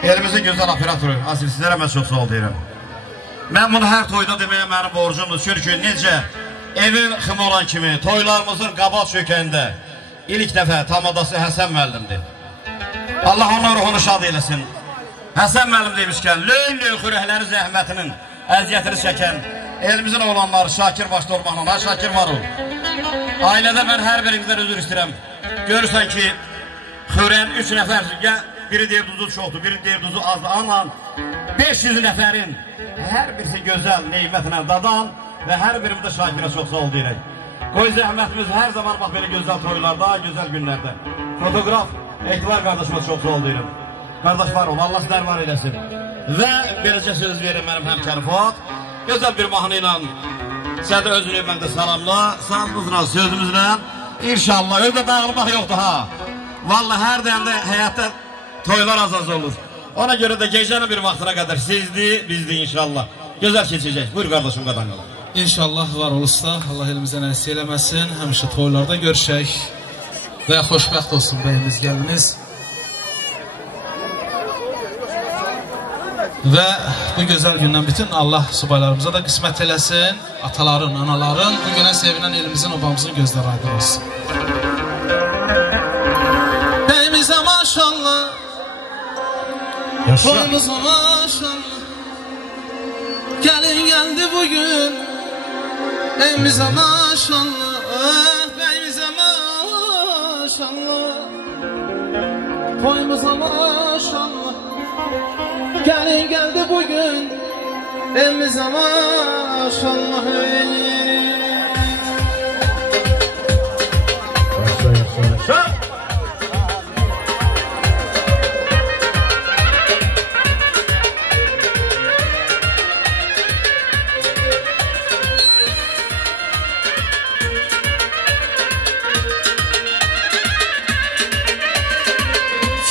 elimizin gözəl operatoru Asil, sizlərə mən çox sağ ol deyirəm. Mən bunu hər toyda deməyə mənim borcumdur. Çünki necə evin xımı olan kimi toylarımızın qabaq çökəndə ilk dəfə tamadası Həsən müəllimdir. Allah onun ruhunu şad eyləsin. Həsən müəllim demişkən, löyn-löyn xürəkləri zəhmətinin əziyyətini çəkən elimizin oğlanları Şakir başda olmaqla, ha Şakir var ol. Ailədə mən hər birimizdən özür istəyirəm. Görürsən ki, xörəyin 3 nəfər, biri deyir duzu çoxdur, biri deyir duzu azdır. Anan 500 nəfərin hər birisi gözəl neymətlə dadan və hər birimizdə Şakirə çox sağ ol deyirək. Qoy zəhmətimiz hər zaman bax belə gözəl toylarda, gözəl günlərdə. Fotoqraf Etibar qardaşıma çox sağ ol deyirəm. Qardaş var ol, Allah sizlər var eləsin. Və beləcə söz verim mənim həmkərim Fuad. Gözəl bir mahnı ilə sən də özünü məndə salamla, sağlığınızla, sözümüzlə. İnşallah, özdə dağılmaq yoxdur ha. Vallahi hər dəndə həyatda toylar az olur. Ona görə də gecənin bir vaxtına qədər sizdir, bizdir inşallah. Gözəl keçəcək. Buyur qardaşım qadan yola. İnşallah var olursa, Allah elimizdən əziz eləməsin. Həmişə toylarda görüşək. Və xoşbəxt olsun bəyimiz, gəliniz. Və bu gözəl gündən bütün Allah subaylarımıza da qismət eləsin. Ataların, anaların, bu günə sevinən elimizin, obamızın gözləri aydın olsun. Bəyimizə maşallah, toyumuza maşallah, gəlin gəldi bugün, bəyimizə maşallah, bəyimizə maşallah, toyumuza maşallah, gəlin gəldi bugün, bəyimizə maşallah.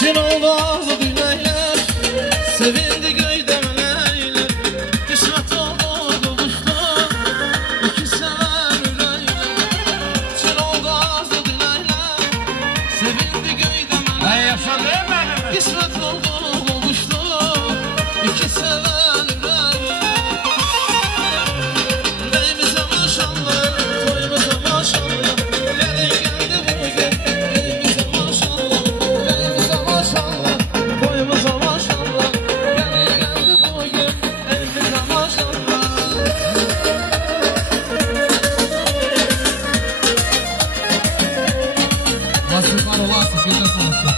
Çin oldu ağzı dinləylər, sevindi göydə mələklər, qismət oldu qovuşdu, iki sevər ürəklər. Çin oldu ağzı dinləylər, sevindi göydə mələklər, qismət oldu qovuşdu, iki sevər ürəklər. Bəyimizə maşallah, toyumuza maşallah, gəlin gəldi bugün, bəyimizə maşallah. Toyumuza maşallah, gəlin gəldi bugün, evimizə maşallah. Başlıqlar olasın, gözəl olsun.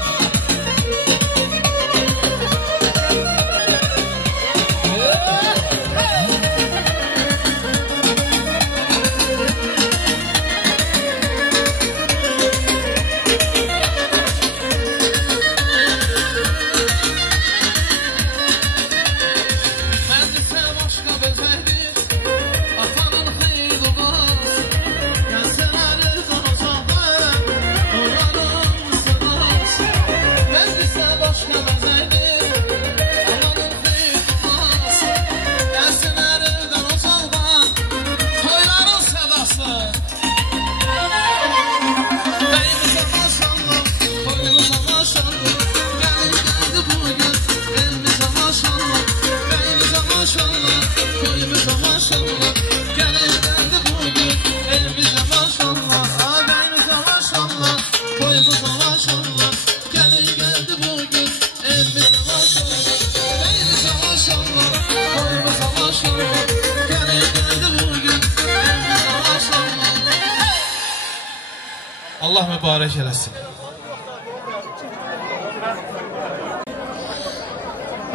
Allah mübarək eləsin.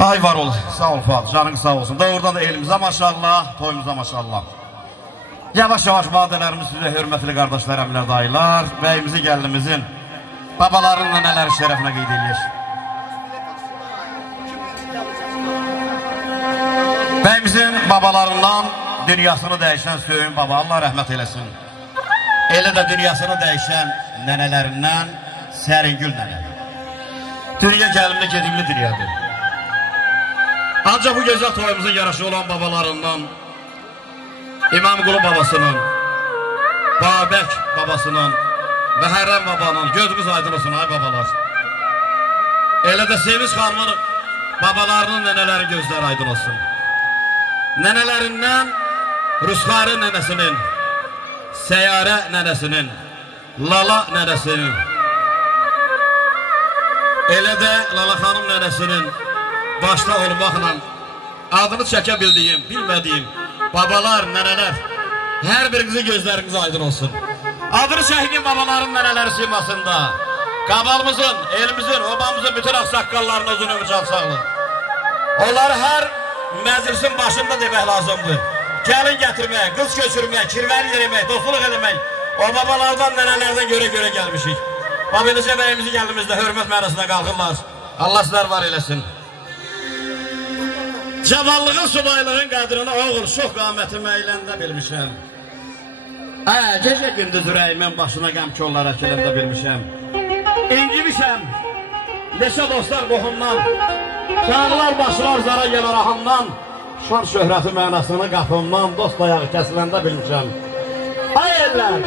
Ay var ol, sağ ol Fuad, canın sağ olsun. Doğrudan da elimizə maşallah, toyumuza maşallah. Yavaş-yavaş vadələrimiz sizə hörmətli qardaşlar, əmlər, dayılar, bəyimizi, gəlinimizin, babaların nənələri şərəfinə qeyd edir. Bəyimizin babalarından dünyasını dəyişən Söyün baba, Allah rəhmət eləsin. Elə də dünyasını dəyişən nənələrindən Səringül nənə. Dünya gəlimli, gedimli dünyadır. Ancaq bu gözəl toyumuzun yaraşı olan babalarından İmamqulu babasının, Babək babasının, Məhərrəm babanın, gözümüz aydın olsun ay babalar. Elə də Sevinç xanımın babalarının nənələri gözləri aydın olsun. Nənələrindən Rüsxarı nənəsinin, Səyyarə nənəsinin, Lala nənəsinin, elə də Lala xanım nənəsinin başda olmaqla adını çəkə bildiyim, bilmədiyim babalar, nənələr, hər birinizin gözləriniz aydın olsun. Adını çəkdiyin babaların nənələri simasında qabalımızın, elimizin, obamızın bütün ağsaqqallarının uzun ömür can sağlıq. Onları hər məclisin başında demək lazımdır. Gəlin gətirmək, qız köçürmək, kirvəli yemək, dostluq edəmək. O babalardan, nənələrdən görə gəlmişik. Babilicə bəyimizi gəldimizdə hörmət mənasına qalxırlar. Allah sizlər var eləsin. Cavallığın, subaylığın qədrini oğul, çox qamətimi eyləndə bilmişəm. Gecə gündüz ürəyimin başına qəmkollar əkələndə bilmişəm. İncimişəm, neçə dostlar qohumdan, dağlar başlar zara gələr ahamdan, şan şöhrəti mənasını qapımdan, dost ayağı kəsiləndə bilmişəm. Ay eller,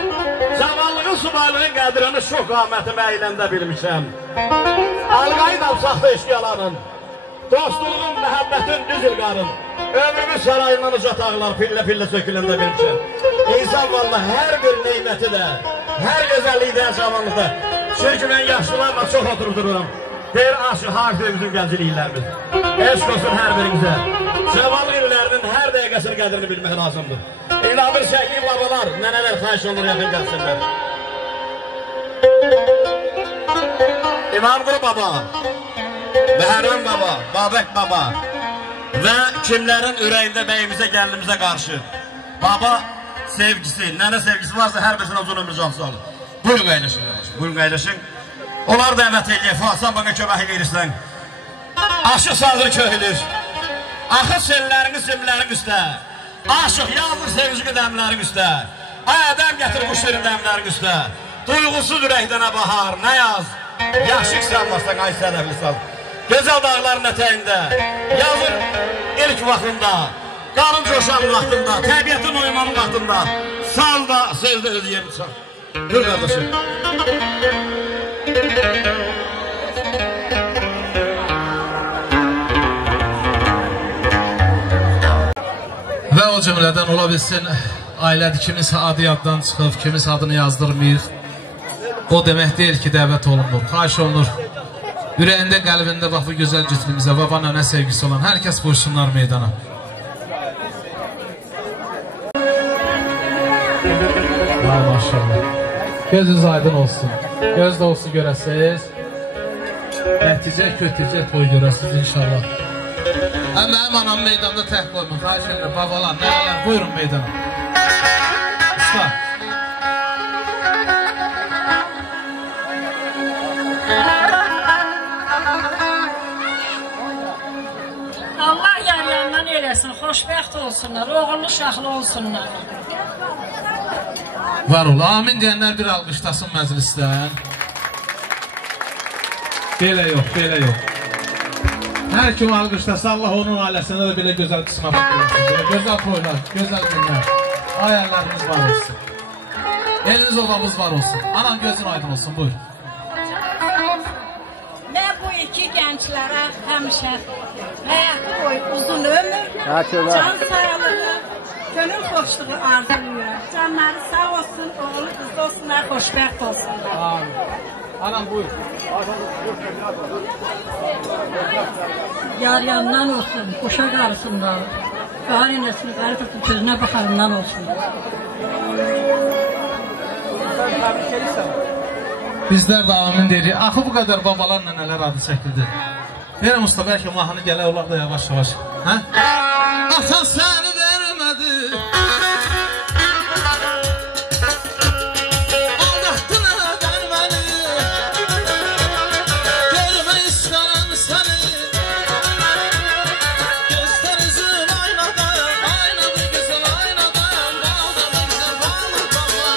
cavallığın, subaylığın qədrini çox qamətimi eyləndə bilmişəm. Alqayın alçaqda eşqiyalanın, dostluğun, məhəbbətin düz ilqarın, ömrümüz sarayından uca tağlar pillə söküləndə bilmişəm. İnsan vallahi hər bir neyməti də, hər gözəlliyi də cavanlıqda. Çünki mən yaşlılarla çox oturub dururum. Deyir aşı, harfimizin gənciliyirlərimiz. Eşq olsun hər birinizə. Cavanlıq illərinin hər dəqiqəsinin qədrini bilmək lazımdır. İnanır şəkli babalar, nənələr xahiş olur yaxın gəlsinlər. İmamqulu baba, Məhərrəm baba, Babək baba və kimlərin ürəyində bəyimizə, gəlinimizə qarşı baba sevgisi, nənə sevgisi varsa hər birisine uzun ömür cansı alır. Buyurun əyləşin, buyurun əyləşin. Onlar dəvət edir, Fuadsan bana kömək edirsən. Aşıq sazır köhülür, axı sellərini simlərin üstə, aşıq yazır sevgini dəmlərin üstə, ədəm gətir bu şirin dəmlərin üstə, duyğusuz ürəkdənə bahar, nə yaz, yaxşıq sallarsan, ay sədəfli sal. Gözəl dağların ətəyində, yazın ilk vaxtında, qarın coşan vaxtında, təbiyyətin oymanın vaxtında, sal da sözdə öz yerini çal. Buyur qardaşım. Və o cümlədən ola bilsin, ailədir, kimisə adı yaddan çıxıb, kimisə adını yazdırmayıq. O demək deyil ki, dəvət olunur, xahiş olunur. Ürəyində, qəlbində bax bu gözəl cütlümüzə, baba, nənə sevgisi olan hər kəs buyursunlar meydana. Ay maşallah. Gözünüz aydın olsun. Göz də olsun görəsiniz. Nəticə, kötücə toy görəsiniz inşallah. Mənim anam meydanda tək qoymun. Xahiş edirəm, babalar, nənələr, buyurun meydana. Usta. Allah yanlarından eləsin, xoşbəxt olsunlar, oğullu şaxlı olsunlar. Var ol, amin deyənlər bir alqışlasın məclisdən. Belə yox, belə yox. Hər kim alqışlasa, Allah onun ailəsində də belə gözəl qismət olsun. Gözəl toylar, gözəl günlər. Ayərləriniz var olsun. Eliniz obamız var olsun. Anam gözün aydın olsun, buyur. Mən bu iki gənclərə həmişə həyatı boyu uzun ömür, can sağlığı, gönül xoşluğu arzulayıram. Canları sağ olsun, oğlu qızı olsunlar, xoşbəxt olsunlar. Amin. Anam buyur. Yar yandan olsun, qoşa qarısından, qar enəsini qarı tutun, gözünə baxarından olsun. Bizlər də amin deyirik. Axı bu qədər babalar nənələr adı çəkildi. Verin usta, belki mahnı gələ olar da yavaş yavaş. Hə? Atan səni vermədi, aldattın ədən məni, görmək istərəm səni, göstərizin aynadan, aynadı güzel aynadan, baldadı güzel ballı baba.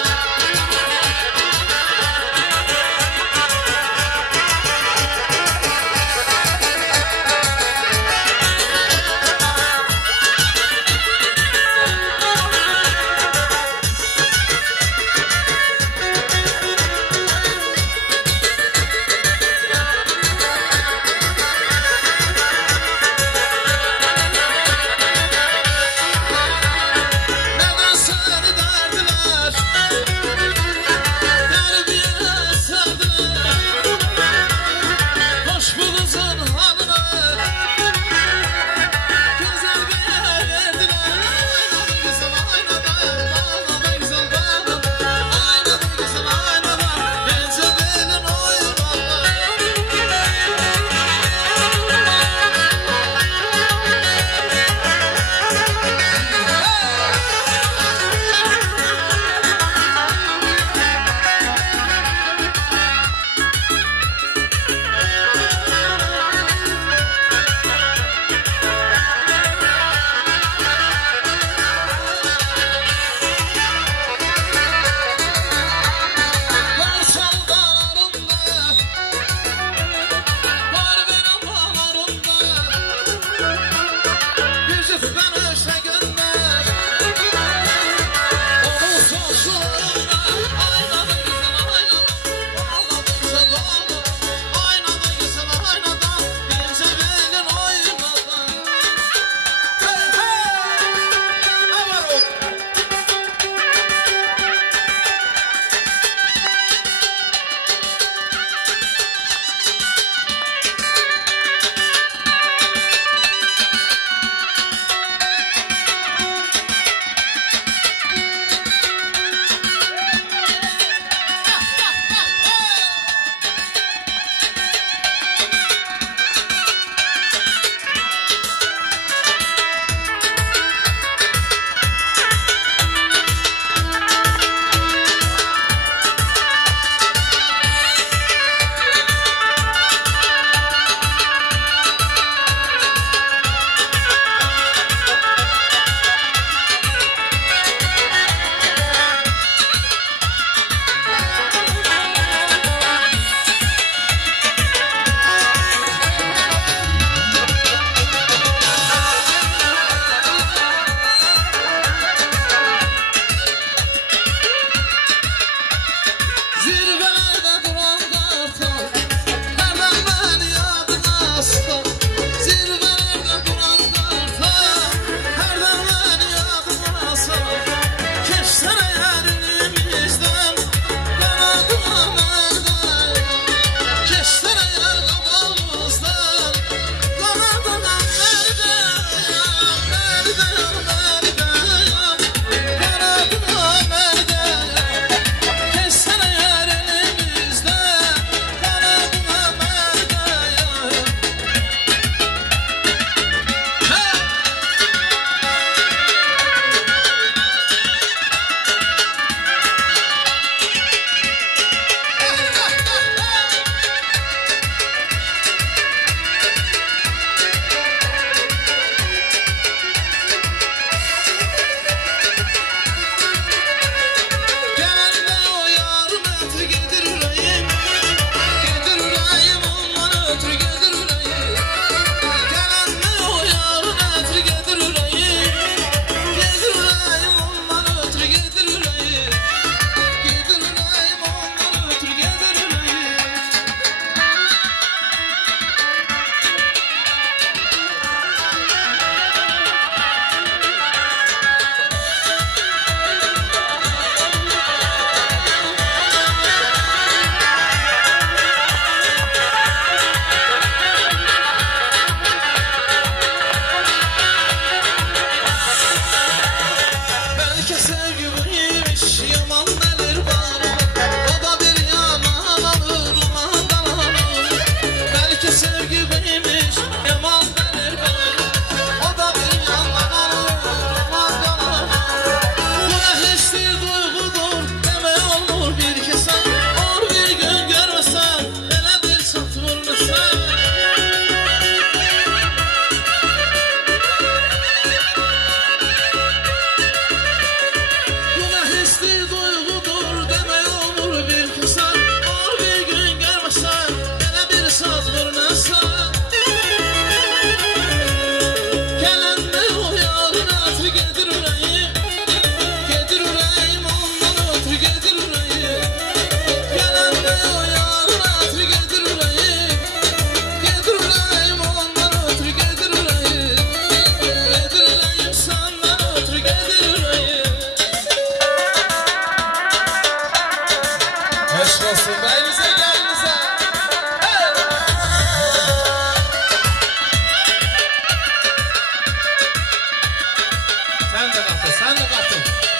Sən də qatıl, sən də qatıl.